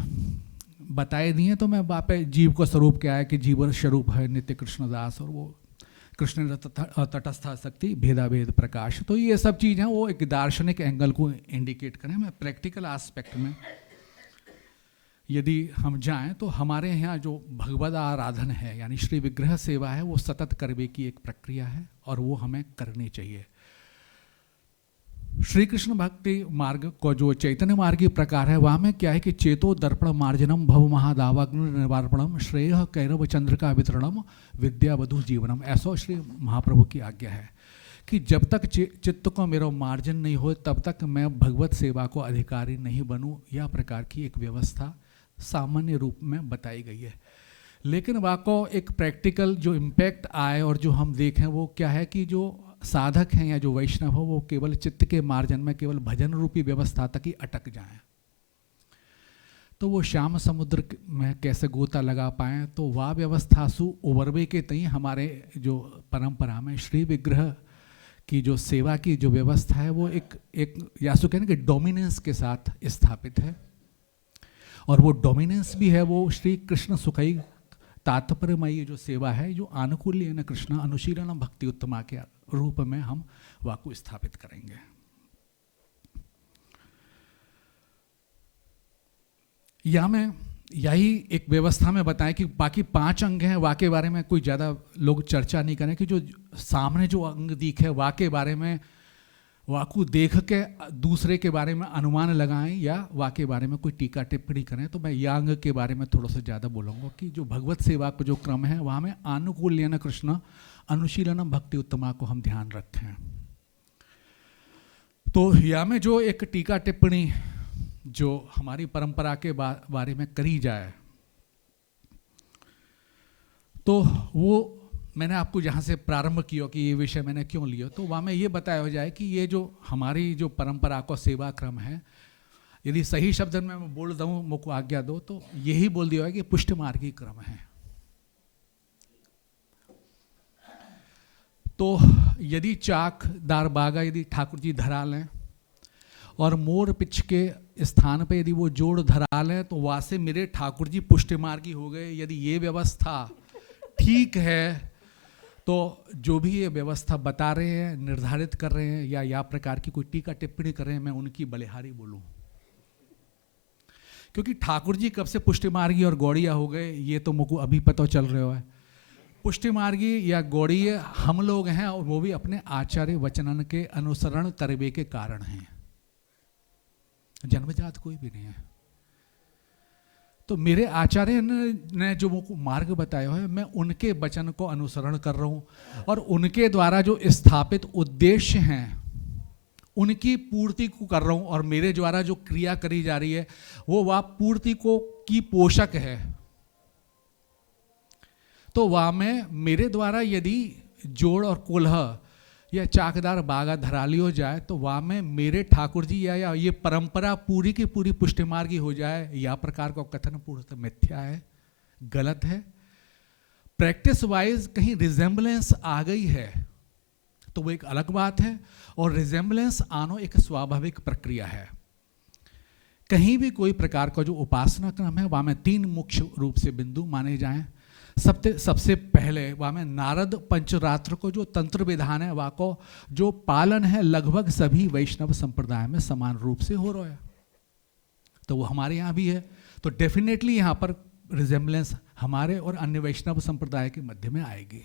बताए दिए। तो मैं वापे जीव को स्वरूप क्या है कि जीव स्वरूप है नित्य कृष्णदास, और वो कृष्ण तटस्थ शक्ति भेदाभेद प्रकाश। तो ये सब चीज़ हैं वो एक दार्शनिक एंगल को इंडिकेट करें। मैं प्रैक्टिकल एस्पेक्ट में यदि हम जाएं तो हमारे यहाँ जो भगवद आराधन है यानी श्री विग्रह सेवा है वो सतत करने की एक प्रक्रिया है और वो हमें करनी चाहिए। श्री कृष्ण भक्ति मार्ग को जो चैतन्य मार्ग की प्रकार है वहाँ में क्या है कि चेतो दर्पण मार्जनम भव महादावाग्नि निवारणम श्रेय कैरव चंद्र का वितरणम विद्या वधु जीवनम, ऐसा श्री महाप्रभु की आज्ञा है कि जब तक चित्त को मेरा मार्जन नहीं हो तब तक मैं भगवत सेवा को अधिकारी नहीं बनूं। यह प्रकार की एक व्यवस्था सामान्य रूप में बताई गई है। लेकिन वहाँ को एक प्रैक्टिकल जो इम्पैक्ट आए और जो हम देखें वो क्या है कि जो साधक हैं या जो वैष्णव हो वो केवल चित्त के मार्जन में केवल भजन रूपी व्यवस्था तक ही अटक जाएं, तो वो श्याम समुद्र में कैसे गोता लगा पाएं। तो वह व्यवस्था सु ओवरवे के तई हमारे जो परंपरा में श्री विग्रह की जो सेवा की जो व्यवस्था है वो एक यासु कहने कि डोमिनेंस के साथ स्थापित है। और वो डोमिनेंस भी है वो श्री कृष्ण सुखई तात्पर्यमयी जो सेवा है जो आनुकूल्य न कृष्ण अनुशीलन भक्ति उत्तमा के रूप में हम वाकु स्थापित करेंगे। या में यही एक व्यवस्था में बताएं कि बाकी 5 अंग हैं वाके बारे में कोई ज़्यादा लोग चर्चा नहीं करें कि जो सामने जो अंग दिखे वाके बारे में वाकु देख के दूसरे के बारे में अनुमान लगाएं या वाके बारे में कोई टीका टिप्पणी करें। तो मैं यांग के बारे में थोड़ा सा ज़्यादा बोलूँगा कि जो भगवत सेवा का जो क्रम है वहाँ में आनुकूल्यन कृष्ण अनुशीलनम भक्ति उत्तमा को हम ध्यान रखें। तो या में जो एक टीका टिप्पणी जो हमारी परंपरा के बारे में करी जाए तो वो मैंने आपको जहाँ से प्रारंभ किया कि ये विषय मैंने क्यों लिया, तो वहाँ में ये बताया हो जाए कि ये जो हमारी जो परंपरा का सेवा क्रम है, यदि सही शब्द में मैं बोल दूँ मुझको आज्ञा दो तो यही बोल दिया है कि पुष्ट मार्गी क्रम है। तो यदि चाकदार बागा यदि ठाकुर जी धरा लें और मोर पिच के स्थान पे यदि वो जोड़ धरा लें तो वहाँ से मेरे ठाकुर जी पुष्ट मार्गी हो गए। यदि ये व्यवस्था ठीक है तो जो भी ये व्यवस्था बता रहे हैं निर्धारित कर रहे हैं या प्रकार की कोई टीका टिप्पणी कर रहे हैं मैं उनकी बलिहारी बोलूं, क्योंकि ठाकुर जी कब से पुष्टि मार्गी और गौड़िया हो गए ये तो मुझको अभी पता चल रहा है। पुष्टि मार्गी या गौड़ीय हम लोग हैं और वो भी अपने आचार्य वचनन के अनुसरण करवे के कारण हैं, जन्मजात कोई भी नहीं है। तो मेरे आचार्य ने जो मुझको मार्ग बताया है मैं उनके वचन को अनुसरण कर रहा हूँ और उनके द्वारा जो स्थापित उद्देश्य हैं उनकी पूर्ति को कर रहा हूँ और मेरे द्वारा जो क्रिया करी जा रही है वो वह पूर्ति को की पोषक है। तो वह में मेरे द्वारा यदि जोड़ और कुल्ह या चाकदार बागा धरा लियो जाए तो वहाँ में मेरे ठाकुर जी या ये परंपरा पूरी की पूरी पुष्टिमार्गी हो जाए, या प्रकार का कथन पूर्णतः मिथ्या है, गलत है। प्रैक्टिस वाइज कहीं रिजेम्बलेंस आ गई है तो वो एक अलग बात है और रिजेम्बलेंस आना एक स्वाभाविक प्रक्रिया है। कहीं भी कोई प्रकार का जो उपासना क्रम है वहाँ में 3 मुख्य रूप से बिंदु माने जाएं। सबसे पहले वहाँ में नारद पंचरात्र को जो तंत्र विधान है वहाँ को जो पालन है लगभग सभी वैष्णव संप्रदाय में समान रूप से हो रहा है, तो वो हमारे यहाँ भी है। तो डेफिनेटली यहाँ पर रिजेम्बलेंस हमारे और अन्य वैष्णव संप्रदाय के मध्य में आएगी।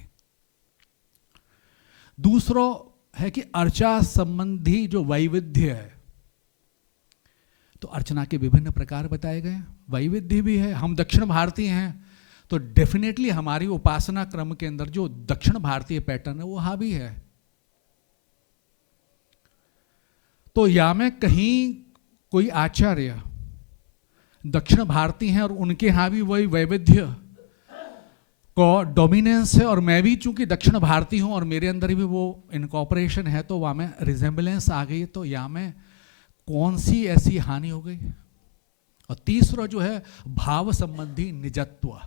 दूसरा है कि अर्चा संबंधी जो वैविध्य है, तो अर्चना के विभिन्न प्रकार बताए गए, वैविध्य भी है। हम दक्षिण भारतीय हैं तो डेफिनेटली हमारी उपासना क्रम के अंदर जो दक्षिण भारतीय पैटर्न है वो हावी है। तो या में कहीं कोई आचार्य दक्षिण भारतीय हैं और उनके यहाँ भी वही वैविध्य को डोमिनेंस है और मैं भी चूंकि दक्षिण भारतीय हूँ और मेरे अंदर भी वो इनकॉपरेशन है, तो वहाँ में रिजेम्बलेंस आ गई। तो या में कौन सी ऐसी हानि हो गई। और तीसरा जो है भाव संबंधी निजत्व,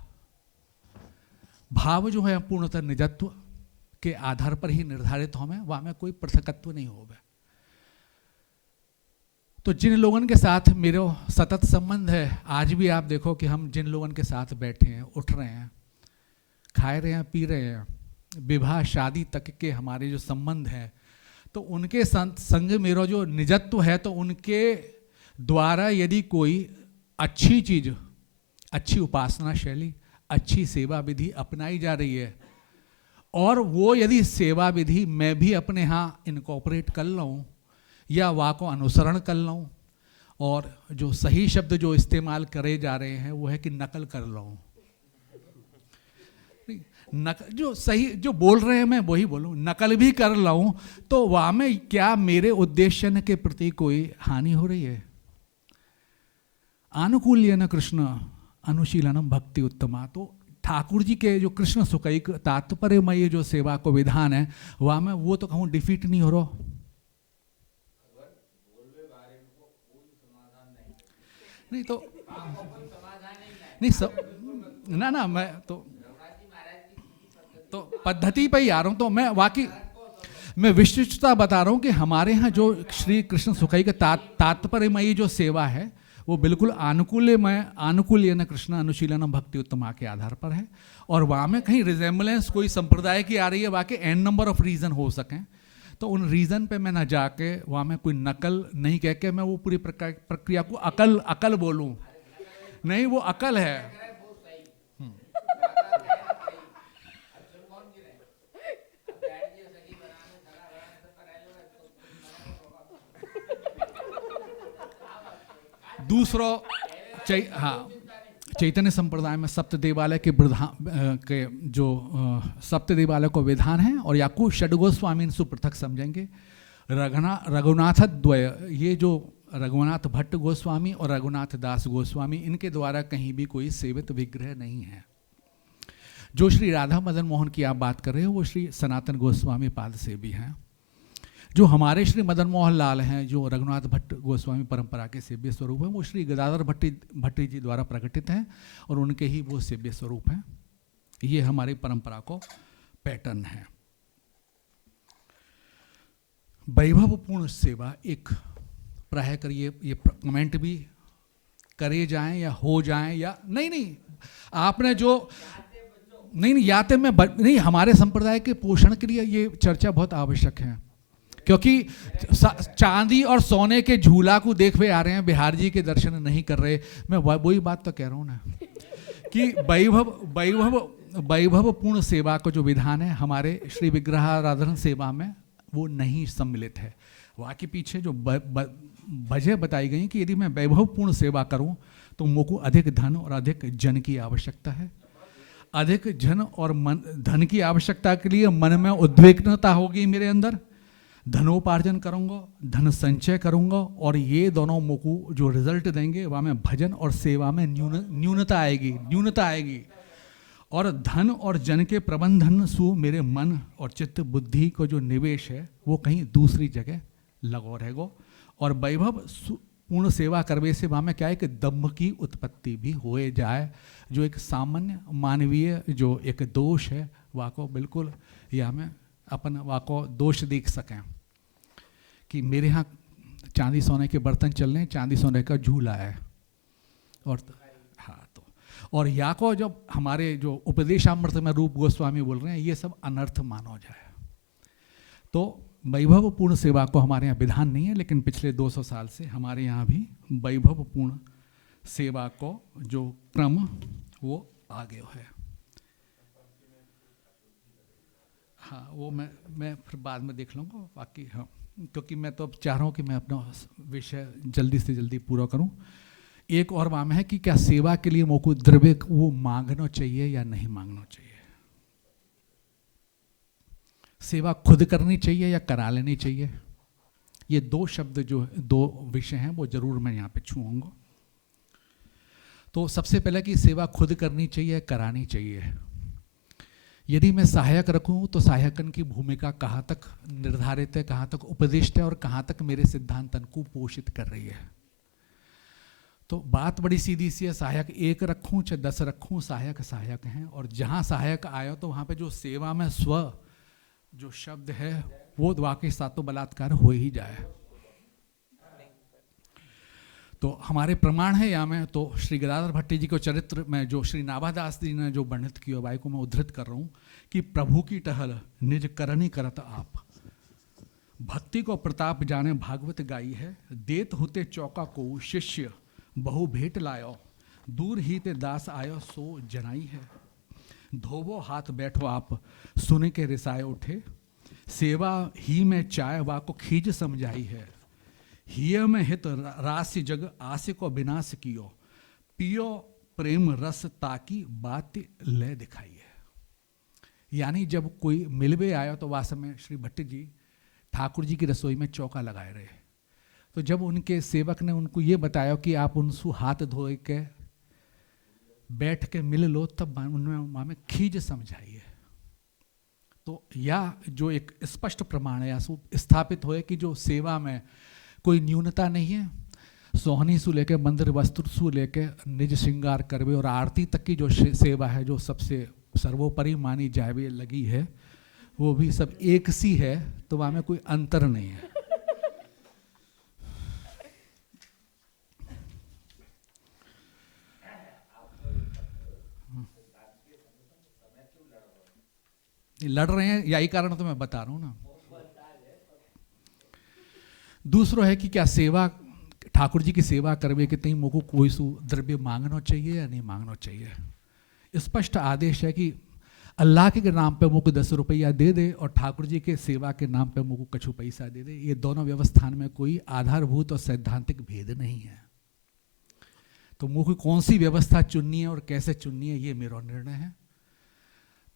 भाव जो है पूर्णतः निजत्व, के आधार पर ही निर्धारित होवे, वहाँ में कोई पृथकत्व नहीं होवे। तो जिन लोगों के साथ मेरा सतत संबंध है, आज भी आप देखो कि हम जिन लोगों के साथ बैठे हैं, उठ रहे हैं, खाए रहे हैं, पी रहे हैं, विवाह शादी तक के हमारे जो संबंध हैं, तो उनके संग मेरा जो निजत्व है, तो उनके द्वारा यदि कोई अच्छी चीज, अच्छी उपासना शैली, अच्छी सेवा विधि अपनाई जा रही है, और वो यदि सेवा विधि मैं भी अपने यहाँ इनकॉर्पोरेट कर लूँ या वहाँ को अनुसरण कर लूँ, और जो सही शब्द जो इस्तेमाल करे जा रहे हैं वो है कि नकल कर लूँ, जो सही जो बोल रहे हैं मैं वही बोलूं, नकल भी कर लाऊं, तो वहां में क्या मेरे उद्देश्य के प्रति कोई हानि हो रही है? आनुकूल्यन कृष्ण अनुशीलनम भक्ति उत्तमा। तो ठाकुर जी के जो कृष्ण सुकैक तात्पर्यमय जो सेवा को विधान है, वहां में वो तो कहूँ डिफीट नहीं हो रहा। नहीं तो नहीं सब ना मैं तो पद्धति पे ही आ रहा हूँ। तो मैं वाकई मैं विशिष्टता बता रहा हूँ कि हमारे यहाँ जो श्री कृष्ण सुखई का तात्पर्यमयी जो सेवा है वो बिल्कुल आनुकूल्यन कृष्ण अनुशीलन भक्ति उत्तमा के आधार पर है, और वहाँ में कहीं रिजेम्बलेंस कोई संप्रदाय की आ रही है, वाकई एन नंबर ऑफ रीज़न हो सकें, तो उन रीज़न पे मैं ना जाके वहाँ में कोई नकल नहीं कह के मैं वो पूरी प्रक्रिया को अकल बोलूँ, नहीं वो अकल है। दूसरा हाँ, चैतन्य संप्रदाय में सप्त देवालय के जो सप्त देवालय को विधान है, और याकू षडगोस्वामी सुपृथक समझेंगे। रघुनाथ द्वय, ये जो रघुनाथ भट्ट गोस्वामी और रघुनाथ दास गोस्वामी, इनके द्वारा कहीं भी कोई सेवित विग्रह नहीं है। जो श्री राधा मदन मोहन की आप बात कर रहे हो वो श्री सनातन गोस्वामी पाद से भी हैं। जो हमारे श्री मदन मोहन लाल हैं, जो रघुनाथ भट्ट गोस्वामी परंपरा के सेव्य स्वरूप हैं, वो श्री गदाधर भट्टी जी द्वारा प्रकटित हैं, और उनके ही वो सेव्य स्वरूप हैं। ये हमारी परंपरा को पैटर्न है। वैभवपूर्ण सेवा एक प्राय करिए, ये कमेंट भी करे जाएं या हो जाएं या नहीं आपने जो नहीं याते में नहीं, हमारे संप्रदाय के पोषण के लिए ये चर्चा बहुत आवश्यक है, क्योंकि चांदी और सोने के झूला को देखते आ रहे हैं, बिहार जी के दर्शन नहीं कर रहे। मैं वही बात तो कह रहा हूँ ना कि वैभवपूर्ण सेवा को जो विधान है हमारे श्री विग्रहाराधन सेवा में वो नहीं सम्मिलित है। वहाँ के पीछे जो वजह बताई गई कि यदि मैं वैभवपूर्ण सेवा करूँ तो मुझको अधिक धन और अधिक जन की आवश्यकता है। अधिक जन और धन की आवश्यकता के लिए मन में उद्विग्नता होगी, मेरे अंदर धनोपार्जन करूंगा, धन संचय करूंगा, और ये दोनों मुझको जो रिजल्ट देंगे वहाँ में भजन और सेवा में न्यूनता आएगी, और धन और जन के प्रबंधन सु मेरे मन और चित्त बुद्धि को जो निवेश है वो कहीं दूसरी जगह लगो रहेगा। और वैभव पूर्ण सेवा करवे से वहाँ में क्या है कि दम्भ की उत्पत्ति भी हो जाए, जो एक सामान्य मानवीय जो एक दोष है वहाँ को बिल्कुल या में अपन वहाँ को दोष देख सकें कि मेरे यहाँ चांदी सोने के बर्तन चल रहे हैं, चांदी सोने का झूला है, और हाँ तो और या को जब हमारे जो उपदेशामृत में रूप गोस्वामी बोल रहे हैं ये सब अनर्थ मानो जाए। तो वैभवपूर्ण सेवा को हमारे यहाँ विधान नहीं है, लेकिन पिछले 200 साल से हमारे यहाँ भी वैभवपूर्ण सेवा को जो क्रम वो आगे है। हाँ वो मैं फिर बाद में देख लूँगा बाकी। हाँ क्योंकि मैं तो अब चाह रहा हूँ कि मैं अपना विषय जल्दी से जल्दी पूरा करूँ। एक और वाम है कि क्या सेवा के लिए मुझको द्रव्य वो मांगना चाहिए या नहीं मांगना चाहिए, सेवा खुद करनी चाहिए या करा लेनी चाहिए। ये दो शब्द जो दो विषय हैं वो जरूर मैं यहाँ पे छूऊंगा। तो सबसे पहले कि सेवा खुद करनी चाहिए करानी चाहिए। यदि मैं सहायक रखूं तो सहायकन की भूमिका कहाँ तक निर्धारित है, कहाँ तक उपदिष्ट है और कहाँ तक मेरे सिद्धांतन को पोषित कर रही है। तो बात बड़ी सीधी सी है, सहायक एक रखूं चाहे 10 रखूं, सहायक सहायक हैं। और जहाँ सहायक आया तो वहाँ पे जो सेवा में स्व जो शब्द है वो वाकई सातों बलात्कार हो ही जाए। तो हमारे प्रमाण है यहाँ में, तो श्री गदाधर भट्टी जी को चरित्र में जो श्री नाभादास जी ने जो वर्णित किया, भाई को मैं उद्धृत कर रहा हूँ कि प्रभु की टहल निज करनी करत आप, भक्ति को प्रताप जाने भागवत गाई है, देत होते चौका को शिष्य बहु भेंट लायो, दूर ही ते दास आयो सो जनाई है, धोबो हाथ बैठो आप सुने के रिसाए उठे, सेवा ही में चाय वा को खीज समझाई है, हिय में हित रास्य जग आसे को विनाश कियो, पियो प्रेम रस ताकि बात ले दिखाई है। यानी जब कोई मिलवे आया तो वास्तव में श्री भट्टी जी ठाकुर जी की रसोई में चौका लगाए रहे, तो जब उनके सेवक ने उनको ये बताया कि आप उनसे हाथ धोए के बैठ के मिल लो, तब उन्होंने वहाँ में खीज समझाई है। तो या जो एक स्पष्ट प्रमाण है या स्थापित होए कि जो सेवा में कोई न्यूनता नहीं है, सोहनी से लेके मंदिर वस्त्र से लेके निज श्रृंगार करवे और आरती तक की जो सेवा है जो सबसे सर्वोपरि मानी जावे लगी है, वो भी सब एक सी है, तो वहाँ में कोई अंतर नहीं है। लड़ रहे हैं यही कारण तो मैं बता रहा हूँ ना। दूसरा है कि क्या सेवा ठाकुर जी की सेवा करवे के तई मोको कोई सु द्रव्य मांगना चाहिए या नहीं मांगना चाहिए। स्पष्ट आदेश है कि अल्लाह के नाम पे मोको 10 रुपया दे दे और ठाकुर जी के सेवा के नाम पे मोको कछु पैसा दे दे। ये दोनों व्यवस्थान में कोई आधारभूत और सैद्धांतिक भेद नहीं है। तो मोको कौन सी व्यवस्था चुननी है और कैसे चुननी है, ये मेरा निर्णय है।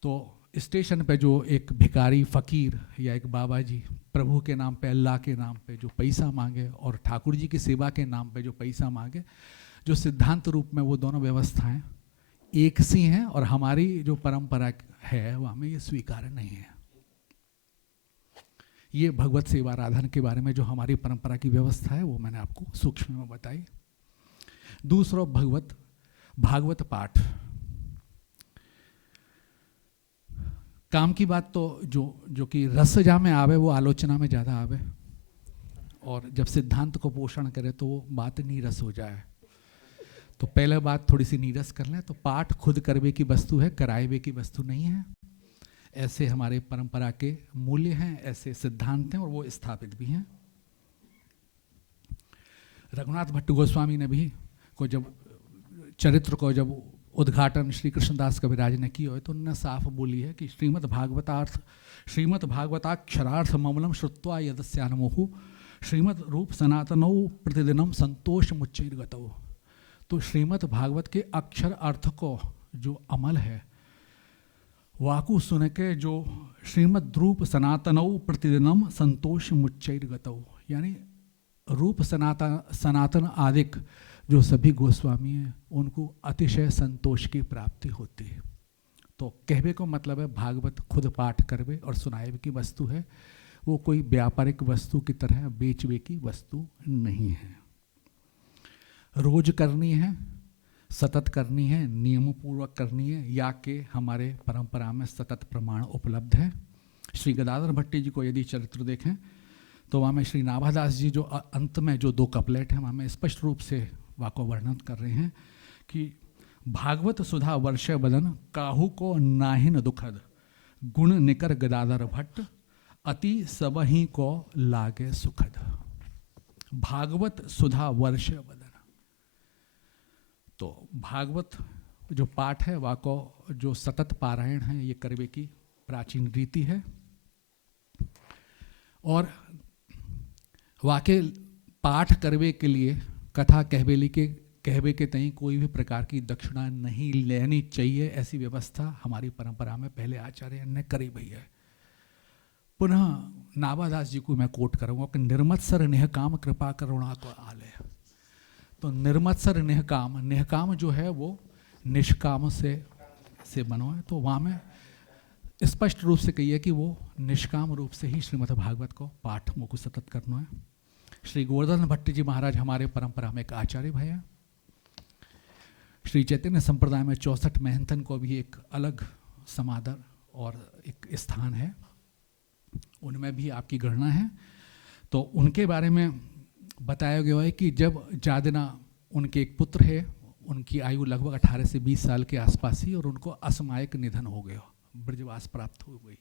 तो स्टेशन पे जो एक भिखारी फकीर या एक बाबा जी प्रभु के नाम पे अल्लाह के नाम पे जो पैसा मांगे और ठाकुर जी की सेवा के नाम पे जो पैसा मांगे, जो सिद्धांत रूप में वो दोनों व्यवस्थाएं एक सी हैं और हमारी जो परंपरा है वो हमें ये स्वीकार नहीं है। ये भगवत सेवा आराधन के बारे में जो हमारी परंपरा की व्यवस्था है वो मैंने आपको सूक्ष्म में बताई। दूसरा भागवत पाठ। काम की बात तो जो कि रस जा में आवे वो आलोचना में ज़्यादा आवे, और जब सिद्धांत को पोषण करे तो वो बात नीरस हो जाए। तो पहले बात थोड़ी सी नीरस कर लें। तो पाठ खुद करवे की वस्तु है, कराए की वस्तु नहीं है। ऐसे हमारे परंपरा के मूल्य हैं, ऐसे सिद्धांत हैं और वो स्थापित भी हैं। रघुनाथ भट्ट गोस्वामी ने भी को जब चरित्र को जब उद्घाटन श्री कृष्णदास कविराज ने किया है तो उन्होंने साफ बोली है कि श्रीमद् भागवताक्षरार्थ ममलम श्रुत्वा यदस्यानमोहु श्रीमद् रूप सनातनौ प्रतिदिनम संतोष मुच्चैर्गतौ। तो श्रीमद् भागवत के अक्षर अर्थ को जो अमल है वाकु सुन के जो श्रीमद् रूप सनातनौ प्रतिदिनम संतोष मुच्चैर्गतौ, यानी रूप सनातन आदिक जो सभी गोस्वामी हैं उनको अतिशय संतोष की प्राप्ति होती है। तो कहवे को मतलब है भागवत खुद पाठ करवे और सुनाए की वस्तु है, वो कोई व्यापारिक वस्तु की तरह बेचवे की वस्तु नहीं है। रोज करनी है, सतत करनी है, नियम पूर्वक करनी है, या के हमारे परंपरा में सतत प्रमाण उपलब्ध है। श्री गदाधर भट्टी जी को यदि चरित्र देखें तो वहाँ में श्री नाभादास जी जो अंत में जो 2 कपलेट हैं वहाँ में स्पष्ट रूप से वाको वर्णन कर रहे हैं कि भागवत सुधा वर्ष बदन काहू को नाहिन दुखद, गुण निकर गदाधर भट्ट अति सबही को लागे सुखद। भागवत सुधा वर्ष बदन, तो भागवत जो पाठ है वाको जो सतत पारायण है ये करवे की प्राचीन रीति है। और वाके पाठ करवे के लिए कथा कहवे के तई कोई भी प्रकार की दक्षिणा नहीं लेनी चाहिए, ऐसी व्यवस्था हमारी परंपरा में पहले आचार्य ने करी हुई है। पुनः नाभादास जी को मैं कोट करूंगा कि निर्मत्सर निहकाम कृपा करुणा को आले। तो निर्मत्सर निहकाम जो है वो निष्काम से बनो है। तो वहाँ में स्पष्ट रूप से कहिए कि वो निष्काम रूप से ही श्रीमद् भागवत को पाठ मुझको सतत करना है। श्री गोवर्धन भट्ट जी महाराज हमारे परंपरा में एक आचार्य भय हैं। श्री चैतन्य संप्रदाय में 64 महंतन को भी एक अलग समादर और एक स्थान है। उनमें भी आपकी गणना है। तो उनके बारे में बताया गया है कि जब जादना उनके एक पुत्र है, उनकी आयु लगभग 18 से 20 साल के आसपास ही, और उनको असमायिक निधन हो गया, ब्रजवास प्राप्त हो गई।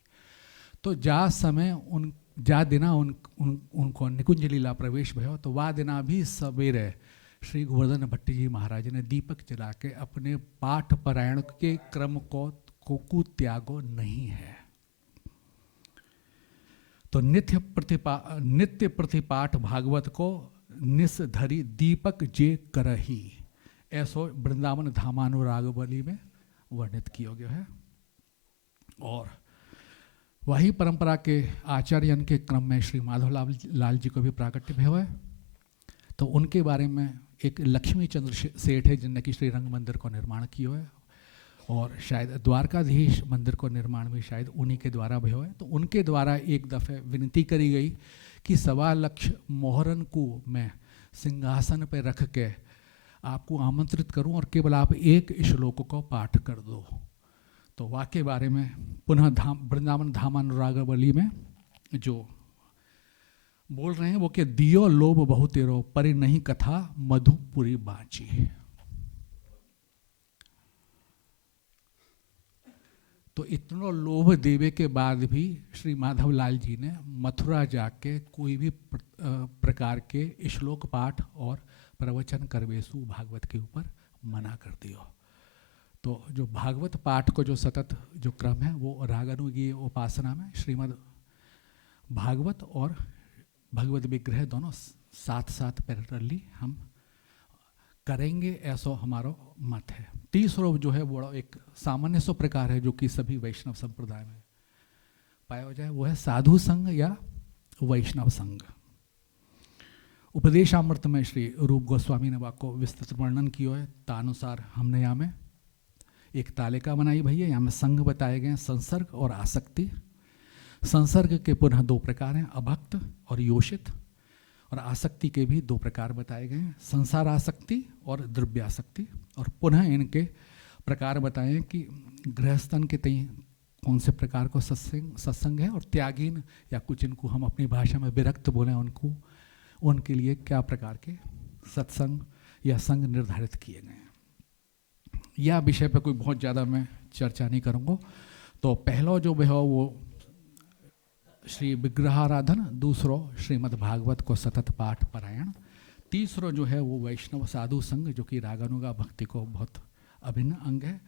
तो जा समय जा दिना उनको निकुंज लीला प्रवेश भयो, तो वह दिना भी सवेरे श्री गोवर्धन भट्ट जी महाराज ने दीपक जला के अपने पाठ पारायण के क्रम को त्यागो नहीं है। तो नित्य प्रतिपाठ भागवत को निसधरी दीपक जे करही, ऐसो वृंदावन धामानुरागवली में वर्णित किया गया है। और वही परंपरा के आचार्यन के क्रम में श्री माधव लाल जी को भी प्राकट्य हुआ है। तो उनके बारे में एक लक्ष्मी चंद्र सेठ है जिनने कि श्री रंग मंदिर को निर्माण किया है, और शायद द्वारकाधीश मंदिर को निर्माण भी शायद उन्हीं के द्वारा भी हुआ है। तो उनके द्वारा एक दफ़े विनती करी गई कि 1.25 लाख मोहरन को मैं सिंहासन पर रख के आपको आमंत्रित करूं और केवल आप एक श्लोक को पाठ कर दो। तो वाक्य बारे में पुनः वृंदावन धामानुरागवली में जो बोल रहे हैं वो कि दियो लोभ बहुतेरो परि नहीं कथा मधुपुरी बाची। तो इतना लोभ देवे के बाद भी श्री माधव लाल जी ने मथुरा जाके कोई भी प्रकार के श्लोक पाठ और प्रवचन करवेशु भागवत के ऊपर मना कर दिया। तो जो भागवत पाठ को जो सतत जो क्रम है वो रागानुगीय उपासना में श्रीमद् भागवत और भगवत विग्रह दोनों साथ साथ पैरेलली हम करेंगे, ऐसा हमारा मत है। तीसरा जो है वो एक सामान्य सो प्रकार है जो कि सभी वैष्णव संप्रदाय में पाया जाए, वो है साधु संघ या वैष्णव संघ। उपदेशामृत में श्री रूप गोस्वामी ने वाक्य विस्तृत वर्णन किया है। तानुसार हमने यहाँ में एक तालिका बनाई भैया, यहाँ में संघ बताए गए हैं, संसर्ग और आसक्ति। संसर्ग के पुनः 2 प्रकार हैं, अभक्त और योषित, और आसक्ति के भी 2 प्रकार बताए गए हैं, संसार आसक्ति और द्रव्यासक्ति। और पुनः इनके प्रकार बताए हैं कि गृहस्थन के तई कौन से प्रकार को सत्संग है, और त्यागीन या कुछ इनको हम अपनी भाषा में विरक्त बोले उनको, उनके लिए क्या प्रकार के सत्संग या संग निर्धारित किए गए हैं। यह विषय पर कोई बहुत ज़्यादा मैं चर्चा नहीं करूँगा। तो पहला जो है वो श्री विग्रहाराधन, दूसरो श्रीमद् भागवत को सतत पाठ पारायण, तीसरो जो है वो वैष्णव साधु संघ जो कि रागानुगा भक्ति को बहुत अभिन्न अंग है।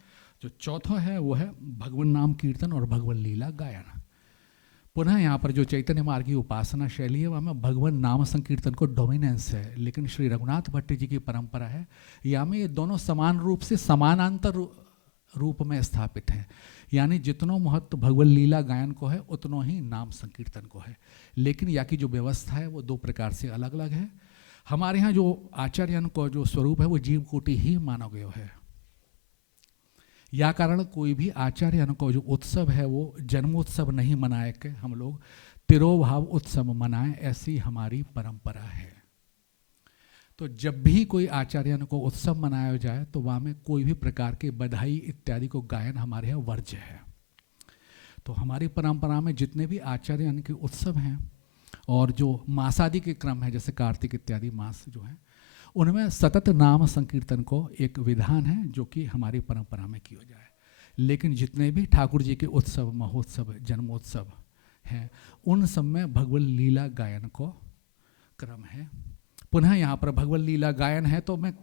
जो चौथा है वो है भगवान नाम कीर्तन और भगवत लीला गायन। पुनः यहाँ पर जो चैतन्य मार्ग की उपासना शैली है वह में भगवान नाम संकीर्तन को डोमिनेंस है, लेकिन श्री रघुनाथ भट्ट जी की परंपरा है या में ये दोनों समान रूप से समानांतर रूप में स्थापित हैं। यानी जितनो महत्व भगवत लीला गायन को है उतनो ही नाम संकीर्तन को है, लेकिन या की जो व्यवस्था है वो 2 प्रकार से अलग अलग है। हमारे यहाँ जो आचार्यन को जो स्वरूप है वो जीव कोटि ही माना गया है। या कारण कोई भी आचार्यन को जो उत्सव है वो जन्मोत्सव नहीं मनाए के हम लोग तिरोभाव उत्सव मनाएं, ऐसी हमारी परंपरा है। तो जब भी कोई आचार्यन को उत्सव मनाया जाए तो वहाँ में कोई भी प्रकार के बधाई इत्यादि को गायन हमारे यहाँ वर्ज्य है। तो हमारी परंपरा में जितने भी आचार्यन के उत्सव हैं और जो मासादि के क्रम है जैसे कार्तिक इत्यादि मास जो है उनमें सतत नाम संकीर्तन को एक विधान है जो कि हमारी परंपरा में किया जाए। लेकिन जितने भी ठाकुर जी के उत्सव, महोत्सव, जन्मोत्सव हैं उन सब में भगवत लीला गायन को क्रम है। पुनः यहाँ पर भगवत लीला गायन है तो मैं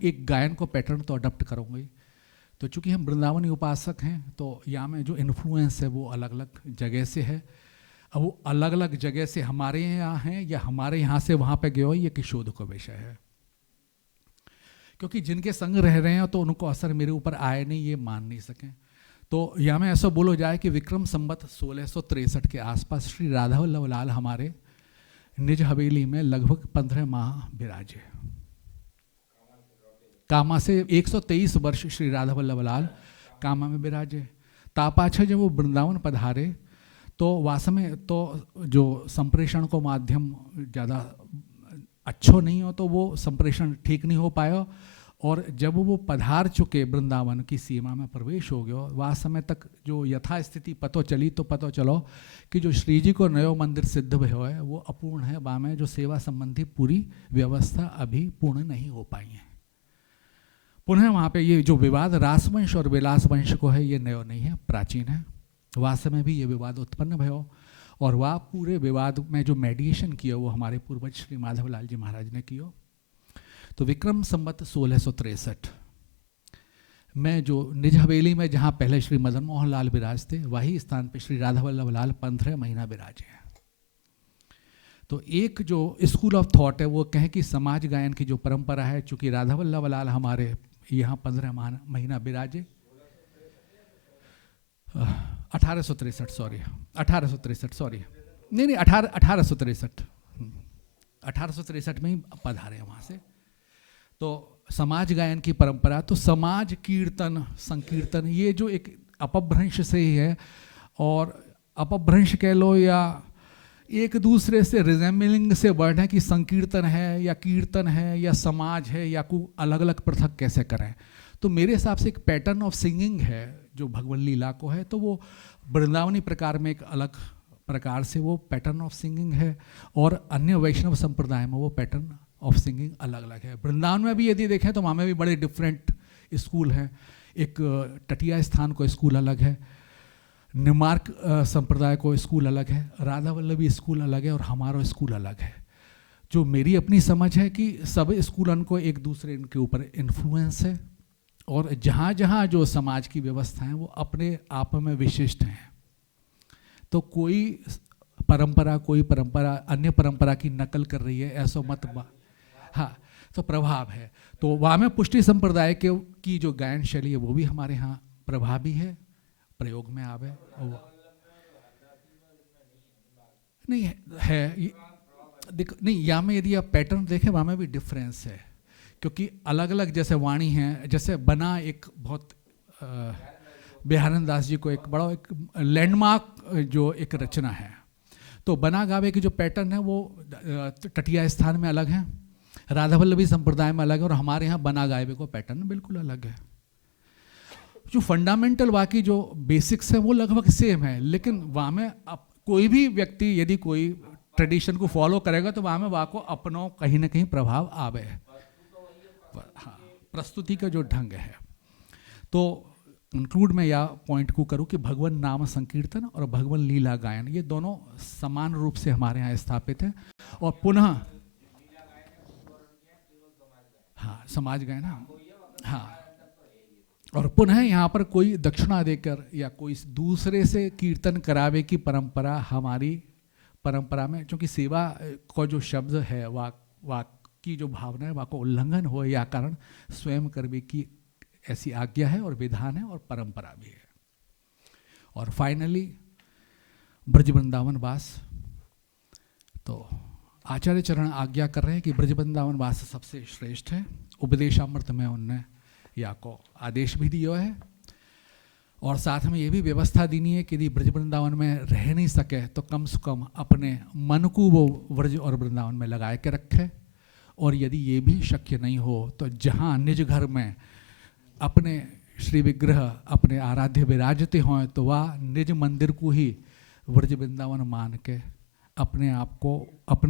एक गायन को पैटर्न तो अडॉप्ट करूँगी। तो चूँकि हम वृंदावनी उपासक हैं तो यहाँ में जो इन्फ्लुएंस है वो अलग अलग जगह से है। अब वो अलग अलग जगह से हमारे यहाँ हैं या हमारे यहाँ से वहाँ पे गए हो, ये किशोध का विषय है। क्योंकि जिनके संग रह रहे हैं तो उनको असर मेरे ऊपर आए नहीं, ये मान नहीं सकें। तो यहाँ में ऐसा बोलो जाए कि विक्रम संवत 1663 के आसपास श्री राधा वल्लभ लाल हमारे निज हवेली में लगभग 15 माह विराजे। कामा से 123 वर्ष श्री राधा वल्लभ लाल कामा में विराजे। तापाछे जब वो वृंदावन पधारे तो वास्तव में तो जो संप्रेषण को माध्यम ज़्यादा अच्छो नहीं हो तो वो संप्रेषण ठीक नहीं हो पाया और जब वो पधार चुके वृंदावन की सीमा में प्रवेश हो गया, वह समय तक जो यथास्थिति पतो चली तो पतो चलो कि जो श्री जी को नयो मंदिर सिद्ध भयो है वो अपूर्ण है, वहाँ में जो सेवा संबंधी पूरी व्यवस्था अभी पूर्ण नहीं हो पाई है। पुनः वहाँ पे ये जो विवाद रासवंश और विलास वंश को है, ये नयो नहीं है, प्राचीन है। वास्तव में भी ये विवाद उत्पन्न भयो और वह पूरे विवाद में जो मेडिएशन किया वो हमारे पूर्वज श्री माधवलाल जी महाराज ने किया। तो विक्रम संवत 1663 में जो निज हवेली में जहाँ पहले श्री मदन मोहन लाल विराजते, वही स्थान पे श्री राधा वल्लभ लाल 15 महीना विराजे हैं। तो एक जो स्कूल ऑफ थॉट है वो कहें कि समाज गायन की जो परंपरा है, चूंकि राधा वल्लभ लाल हमारे यहाँ 15 महीना विराजे, 1863 सॉरी 1863 सॉरी नहीं 1863 में ही पधारे वहाँ से। तो समाज गायन की परंपरा, तो समाज कीर्तन संकीर्तन ये जो एक अपभ्रंश से ही है, और अपभ्रंश कह लो या एक दूसरे से रिजेंबलिंग से वर्ड है कि संकीर्तन है या कीर्तन है या समाज है या को अलग अलग पृथक कैसे करें। तो मेरे हिसाब से एक पैटर्न ऑफ सिंगिंग है जो भगवत लीला को है, तो वो वृंदावनी प्रकार में एक अलग प्रकार से वो पैटर्न ऑफ सिंगिंग है, और अन्य वैष्णव संप्रदाय में वो पैटर्न ऑफ सिंगिंग अलग अलग है। वृंदावन में भी यदि देखें तो वहाँ में भी बड़े डिफरेंट स्कूल हैं। एक तटिया स्थान को स्कूल अलग है, निमार्क संप्रदाय को स्कूल अलग है, राधा वल्लभी स्कूल अलग है और हमारा स्कूल अलग है। जो मेरी अपनी समझ है कि सब स्कूलन को एक दूसरे के ऊपर इन्फ्लुएंस है, और जहाँ जहाँ जो समाज की व्यवस्था है वो अपने आप में विशिष्ट हैं। तो कोई परंपरा अन्य परंपरा की नकल कर रही है ऐसा मत, हाँ, तो प्रभाव है। तो वहाँ में पुष्टि संप्रदाय के की जो गायन शैली है वो भी हमारे यहाँ प्रभावी है, प्रयोग में आवे। नहीं है देखो, नहीं यहाँ में यदि आप पैटर्न देखें वहाँ में भी डिफरेंस है, क्योंकि अलग अलग जैसे वाणी हैं, जैसे बना एक बहुत बिहारन दास जी को एक बड़ा एक लैंडमार्क जो एक रचना है। तो बना गावे की जो पैटर्न है वो तटिया स्थान में अलग है, राधा वल्लभी संप्रदाय में अलग है, और हमारे यहाँ बना गावे को पैटर्न बिल्कुल अलग है। जो फंडामेंटल वाकई जो बेसिक्स है वो लगभग सेम है, लेकिन वहाँ में अब कोई भी व्यक्ति यदि कोई ट्रेडिशन को फॉलो करेगा तो वहाँ में वहाँ को अपनों कहीं ना कहीं प्रभाव आवे। हाँ, प्रस्तुति का जो ढंग है। तो कंक्लूड में या पॉइंट को करूँ कि भगवान नाम संकीर्तन और भगवान लीला गायन ये दोनों समान रूप से हमारे यहाँ स्थापित है। और पुनः हाँ समाज गायन, हाँ, और पुनः यहाँ पर कोई दक्षिणा देकर या कोई दूसरे से कीर्तन करावे की परंपरा हमारी परंपरा में, क्योंकि सेवा को जो शब्द है वाक की जो भावना है वहाँ को उल्लंघन हो या कारण स्वयं करवे की ऐसी आज्ञा है और विधान है और परंपरा भी है। और फाइनली ब्रज वृंदावन वास, तो आचार्य चरण आज्ञा कर रहे हैं कि ब्रज वृंदावन वास सबसे श्रेष्ठ है। उपदेशामृत में उनने या को आदेश भी दिया है, और साथ में ये भी व्यवस्था देनी है कि यदि ब्रज वृंदावन में रह नहीं सके तो कम से कम अपने मन को वो ब्रज और वृंदावन में लगा के रखे, और यदि ये भी शक्य नहीं हो तो जहाँ निज घर में अपने श्री विग्रह अपने आराध्य विराजते हों तो वह निज मंदिर को ही ब्रज वृंदावन मान के अपने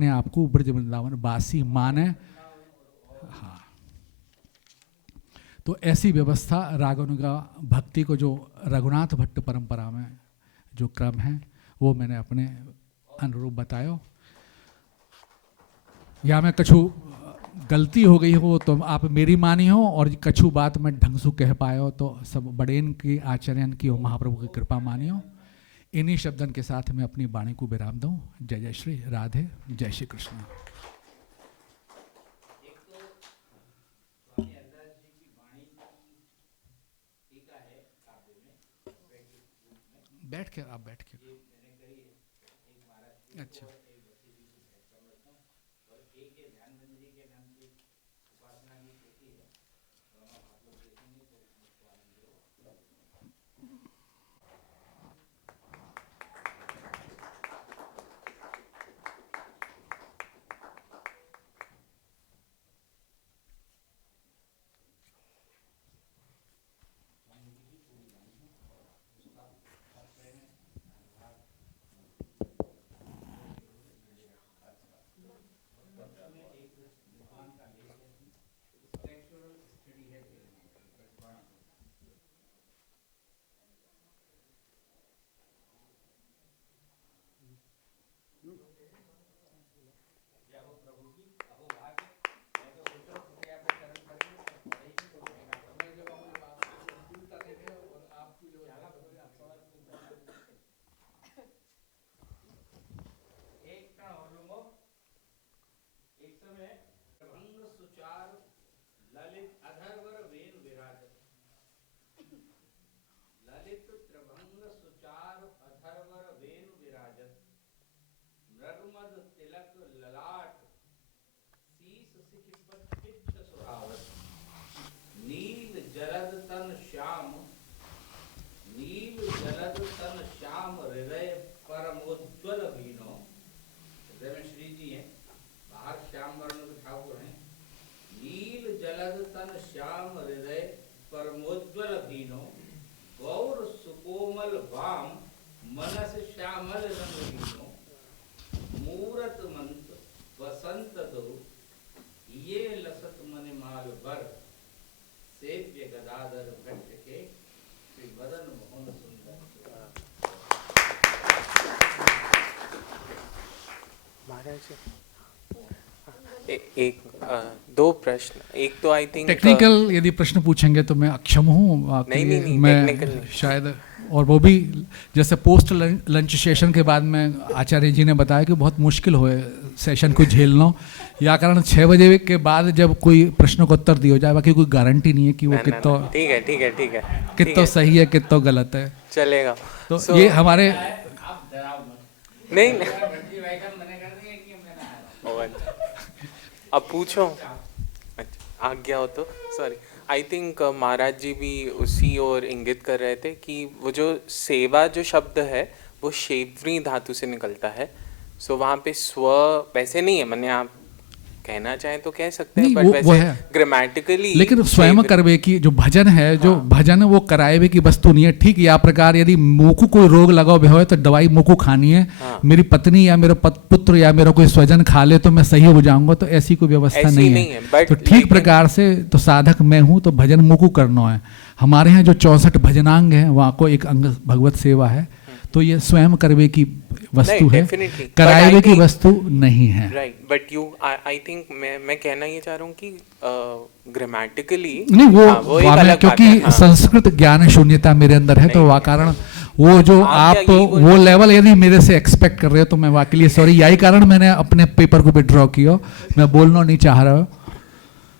आप को ब्रज वृंदावन वासी माने। हाँ, तो ऐसी व्यवस्था रागानुगा भक्ति को जो रघुनाथ भट्ट परंपरा में जो क्रम है वो मैंने अपने अनुरूप बतायो। या मैं कछु गलती हो गई हो तो आप मेरी मानी हो, और कछु बात मैं ढंग से कह पायो तो सब बड़ेन की आचरण की और महाप्रभु की कृपा मानियो। इन्हीं शब्दन के साथ मैं अपनी वाणी को विराम दूं। जय जय श्री राधे, जय श्री कृष्ण। बैठ के आप बैठ के, अच्छा श्याम हृदय परमोज्वल दीनो गौर सुकोमल वाम मनस श्यामल रंगीनो मूरत मंत वसंत दो ये लसत मन माल बर सेव्य गदाधर भट्ट के श्री वदन मोहन सुंदर। महाराज एक दो प्रश्न, एक तो आई थिंक टेक्निकल यदि प्रश्न पूछेंगे तो मैं अक्षम हूँ आपके नहीं, लिए। नहीं, मैं technical नहीं। शायद, और वो भी जैसे पोस्ट लंच सेशन के बाद में आचार्य जी ने बताया कि बहुत मुश्किल हो सेशन को झेलना, या कारण 6 बजे के बाद जब कोई प्रश्न का उत्तर दिया जाए, बाकी कोई गारंटी नहीं है कि वो कितना ठीक है ठीक है ठीक है कितना सही है कितना गलत है। चलेगा। तो So, ये हमारे नहीं अब पूछो, अच्छा, आ गया हो तो सॉरी। आई थिंक महाराज जी भी उसी ओर इंगित कर रहे थे कि वो जो सेवा जो शब्द है वो शेवरी धातु से निकलता है। सो वहाँ पे स्व वैसे नहीं है, मैंने आप कहना चाहें तो कह सकते हैं, नहीं, बट वो वैसे है। ग्रामेटिकली लेकिन स्वयं करवे की जो भजन है, जो भजन है वो कराए की वस्तु नहीं है। ठीक, या प्रकार यदि मोकू कोई रोग लगा हुआ हो तो दवाई मोकू खानी है, मेरी पत्नी या मेरा पुत्र या मेरा कोई स्वजन खा ले तो मैं सही हो जाऊंगा, तो ऐसी कोई व्यवस्था ऐसी नहीं नहीं है। है, but तो ठीक लेकिन- प्रकार से तो साधक मैं हूँ तो भजन मोकू करना है। हमारे यहाँ जो 64 भजनांग हैं वहाँ को एक अंग भगवत सेवा है, तो ये स्वयं करवे की वस्तु है, definitely. But कराए I की think- वस्तु नहीं है। Right, but you I think मैं कहना ये चाह रहा हूँ कि ग्रामेटिकली नहीं वो एक वामे, अलग बात क्योंकि है, हाँ। संस्कृत ज्ञान शून्यता मेरे अंदर है, तो वा कारण वो जो आप आप क्या यही बोल वो रहे लेवल यदि मेरे से एक्सपेक्ट कर रहे हो तो मैं वाकई लिए सॉरी। यही कारण मैंने अपने पेपर को विड्रॉ किया, मैं बोलना नहीं चाह रहा हूँ।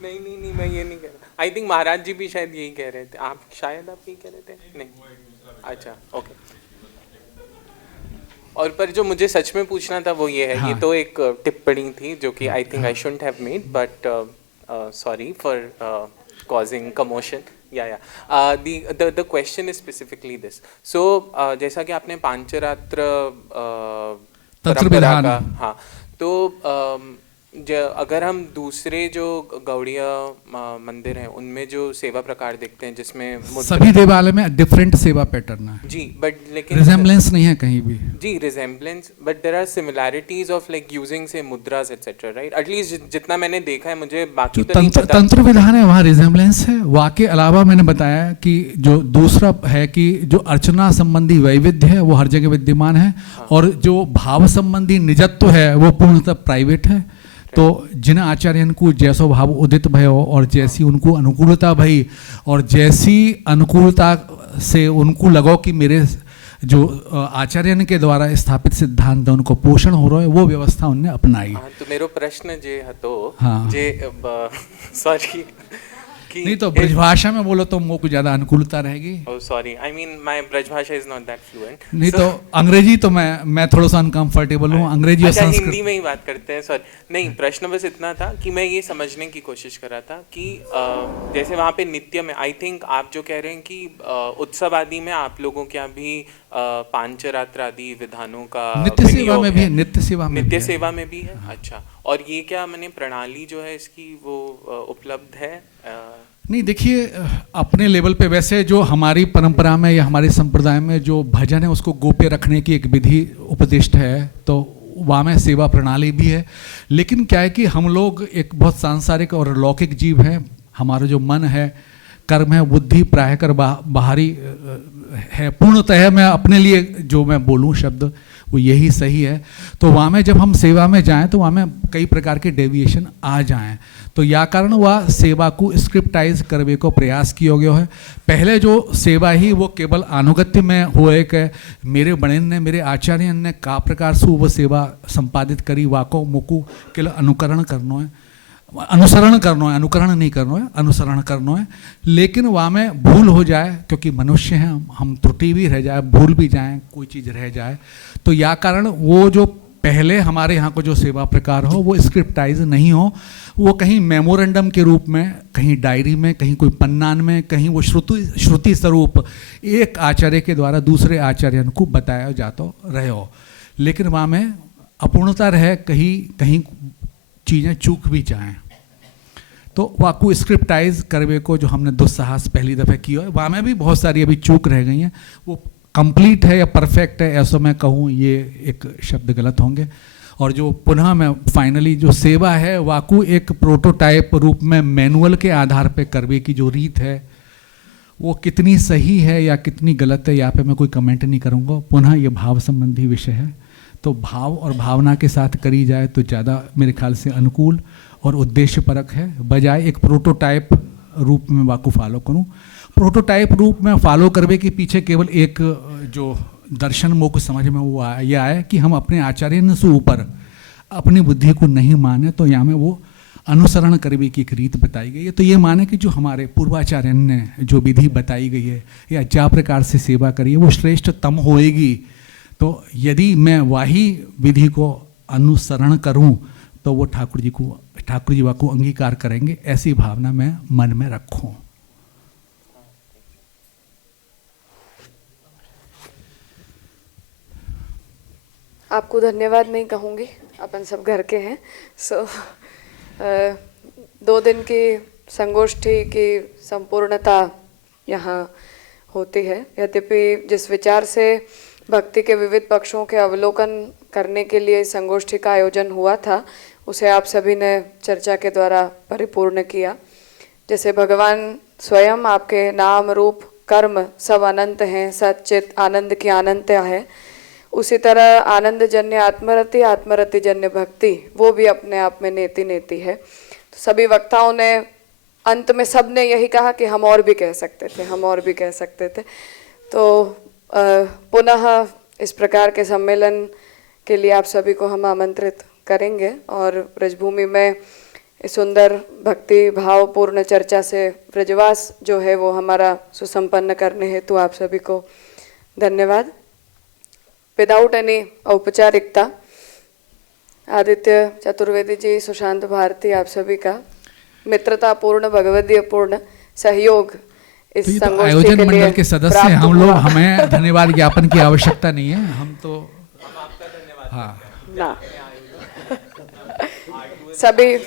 नहीं नहीं नहीं, मैं ये नहीं कह रहा। आई थिंक महाराज जी भी शायद यही कह रहे थे, आप शायद आप यही कह रहे थे, नहीं अच्छा ओके। और पर जो मुझे सच में पूछना था वो ये है, हाँ। ये तो एक टिप्पणी थी जो कि I think I shouldn't have made, but sorry for causing commotion. The question is specifically this. So जैसा कि आपने पांचरात्र तंत्र परंपरा विधान। का, हाँ, तो अगर हम दूसरे जो गौड़िया मंदिर हैं उनमें जो सेवा प्रकार देखते हैं जिसमें सभी देवालय में डिफरेंट सेवा पैटर्न है जी, बट लेकिन रिजेम्बलेंस नहीं है कहीं भी। जी resemblance, but there are similarities of like using say mudras etcetera, right? At least जितना मैंने देखा है, मुझे बाकी जो तो नहीं पता। तंत्र विधान है वहाँ रिजेम्बलेंस है। वहाँ के अलावा मैंने बताया कि जो दूसरा है कि जो अर्चना संबंधी वैविध्य है वो हर जगह विद्यमान है, और जो भाव संबंधी निजत्व है वो पूर्णतः प्राइवेट है। तो जिन आचार्यन को जैसो भाव उदित भयो और जैसी उनको अनुकूलता भई और जैसी अनुकूलता से उनको लगो कि मेरे जो आचार्यन के द्वारा स्थापित सिद्धांत है उनको पोषण हो रहा है, वो व्यवस्था उनने अपनाई। हाँ, तो मेरो प्रश्न जे हतो हाँ। जे सॉरी नहीं तो ब्रजभाषा में बोलो तो मुझको ज्यादा अनुकूलता रहेगी। Oh sorry, I mean my Brajbhasha is not that fluent. नहीं तो अंग्रेजी तो मैं थोड़ा सा अनकंफर्टेबल हूँ, अंग्रेजी और अच्छा, संस्कृत। हिंदी में ही बात करते हैं, सॉरी। नहीं, प्रश्न बस इतना था कि मैं ये समझने की कोशिश कर रहा था कि जैसे वहाँ पे नित्य में आई थिंक आप जो कह रहे हैं कि उत्सव आदि में आप लोगों के यहाँ भी पांचरात्र आदि विधानों का नित्य सेवा विनियोग में भी है। है, नित्य सेवा में भी नित्य है। सेवा में भी है। अच्छा, और ये क्या मैंने प्रणाली जो है इसकी वो उपलब्ध है? नहीं देखिए, अपने लेवल पे वैसे जो हमारी परंपरा में या हमारे संप्रदाय में जो भजन है उसको गोप्य रखने की एक विधि उपदिष्ट है, तो वहाँ में सेवा प्रणाली भी है। लेकिन क्या है कि हम लोग एक बहुत सांसारिक और लौकिक जीव हैं। हमारा जो मन है, कर्म है, बुद्धि प्राय कर बाहरी है। पूर्णतः मैं अपने लिए जो मैं बोलूँ शब्द वो यही सही है। तो वहाँ में जब हम सेवा में जाएं तो वहाँ में कई प्रकार के डेविएशन आ जाएं, तो या कारण वह सेवा को स्क्रिप्टाइज करने को प्रयास किया गया है। पहले जो सेवा ही वो केवल अनुगत्य में हो, एक मेरे बड़ेन ने मेरे आचार्य ने का प्रकार से वो सेवा संपादित करी, वाको मुकु केवल अनुकरण करना है, अनुसरण करना है, अनुकरण नहीं करना है, अनुसरण करना है। लेकिन वहाँ में भूल हो जाए, क्योंकि मनुष्य हैं हम त्रुटि भी रह जाए, भूल भी जाए, कोई चीज़ रह जाए, तो या कारण वो जो पहले हमारे यहाँ को जो सेवा प्रकार हो वो स्क्रिप्टाइज नहीं हो, वो कहीं मेमोरेंडम के रूप में, कहीं डायरी में, कहीं कोई पन्नान में, कहीं वो श्रुति स्वरूप एक आचार्य के द्वारा दूसरे आचार्य को बताया जाता रहे हो। लेकिन वहाँ में अपूर्णता रहे, कहीं कहीं चीज़ें चूक भी जाएं। तो वाकू स्क्रिप्टाइज करवे को जो हमने दुस्साहस पहली दफ़े किया है वहाँ में भी बहुत सारी अभी चूक रह गई हैं। वो कंप्लीट है या परफेक्ट है ऐसा मैं कहूँ ये एक शब्द गलत होंगे। और जो पुनः मैं फाइनली जो सेवा है वाकू एक प्रोटोटाइप रूप में मैनुअल के आधार पे करवे की जो रीत है वो कितनी सही है या कितनी गलत है यहाँ पे मैं कोई कमेंट नहीं करूँगा। पुनः ये भाव संबंधी विषय है, तो भाव और भावना के साथ करी जाए तो ज़्यादा मेरे ख्याल से अनुकूल और उद्देश्यपरक है, बजाय एक प्रोटोटाइप रूप में वाकू फॉलो करूँ। प्रोटोटाइप रूप में फॉलो करने के पीछे केवल एक जो दर्शन मोक समझ में वो यह आया कि हम अपने आचार्य से ऊपर अपनी बुद्धि को नहीं माने, तो यहाँ में वो अनुसरण करने की एक रीत बताई गई है। तो ये माने कि जो हमारे पूर्वाचार्य ने जो विधि बताई गई है या ज्या प्रकार से सेवा करी है वो श्रेष्ठतम होएगी। तो यदि मैं वही विधि को अनुसरण करूं तो वो ठाकुर जी को अंगीकार करेंगे, ऐसी भावना मैं मन में रखूं। आपको धन्यवाद नहीं कहूँगी, अपन सब घर के हैं। 2 दिन की संगोष्ठी की संपूर्णता यहाँ होती है। यद्यपि जिस विचार से भक्ति के विविध पक्षों के अवलोकन करने के लिए संगोष्ठी का आयोजन हुआ था उसे आप सभी ने चर्चा के द्वारा परिपूर्ण किया। जैसे भगवान स्वयं आपके नाम रूप कर्म सब अनंत हैं, सच्चित आनंद की अनंत्य है, उसी तरह आनंद जन्य आत्मरति, आत्मरति जन्य भक्ति वो भी अपने आप में नेति नेति है। तो सभी वक्ताओं ने अंत में सब ने यही कहा कि हम और भी कह सकते थे, हम और भी कह सकते थे। तो पुनः इस प्रकार के सम्मेलन के लिए आप सभी को हम आमंत्रित करेंगे और ब्रजभूमि में इस सुंदर भक्ति भावपूर्ण चर्चा से ब्रजवास जो है वो हमारा सुसंपन्न करने हेतु आप सभी को धन्यवाद। विदाउट एनी औपचारिकता आदित्य चतुर्वेदी जी, सुशांत भारती, आप सभी का मित्रतापूर्ण भगवदीय पूर्ण सहयोग इस तो संगोष्ठी आयोजन के लिए मंडल के सदस्य प्राप्त हम लोग, हुआ। हमें धन्यवाद ज्ञापन की आवश्यकता नहीं है, हम तो हाँ ना सभी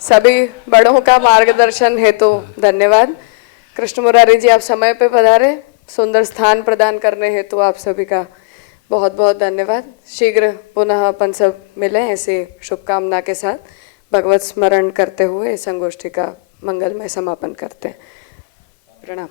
सभी बड़ों का मार्गदर्शन हेतु धन्यवाद। कृष्ण मुरारी जी आप समय पे पधारे, सुंदर स्थान प्रदान करने हेतु आप सभी का बहुत बहुत धन्यवाद। शीघ्र पुनः अपन सब मिलें ऐसी शुभकामना के साथ भगवत स्मरण करते हुए इस संगोष्ठी का मंगलमय समापन करते हैं। प्रणाम।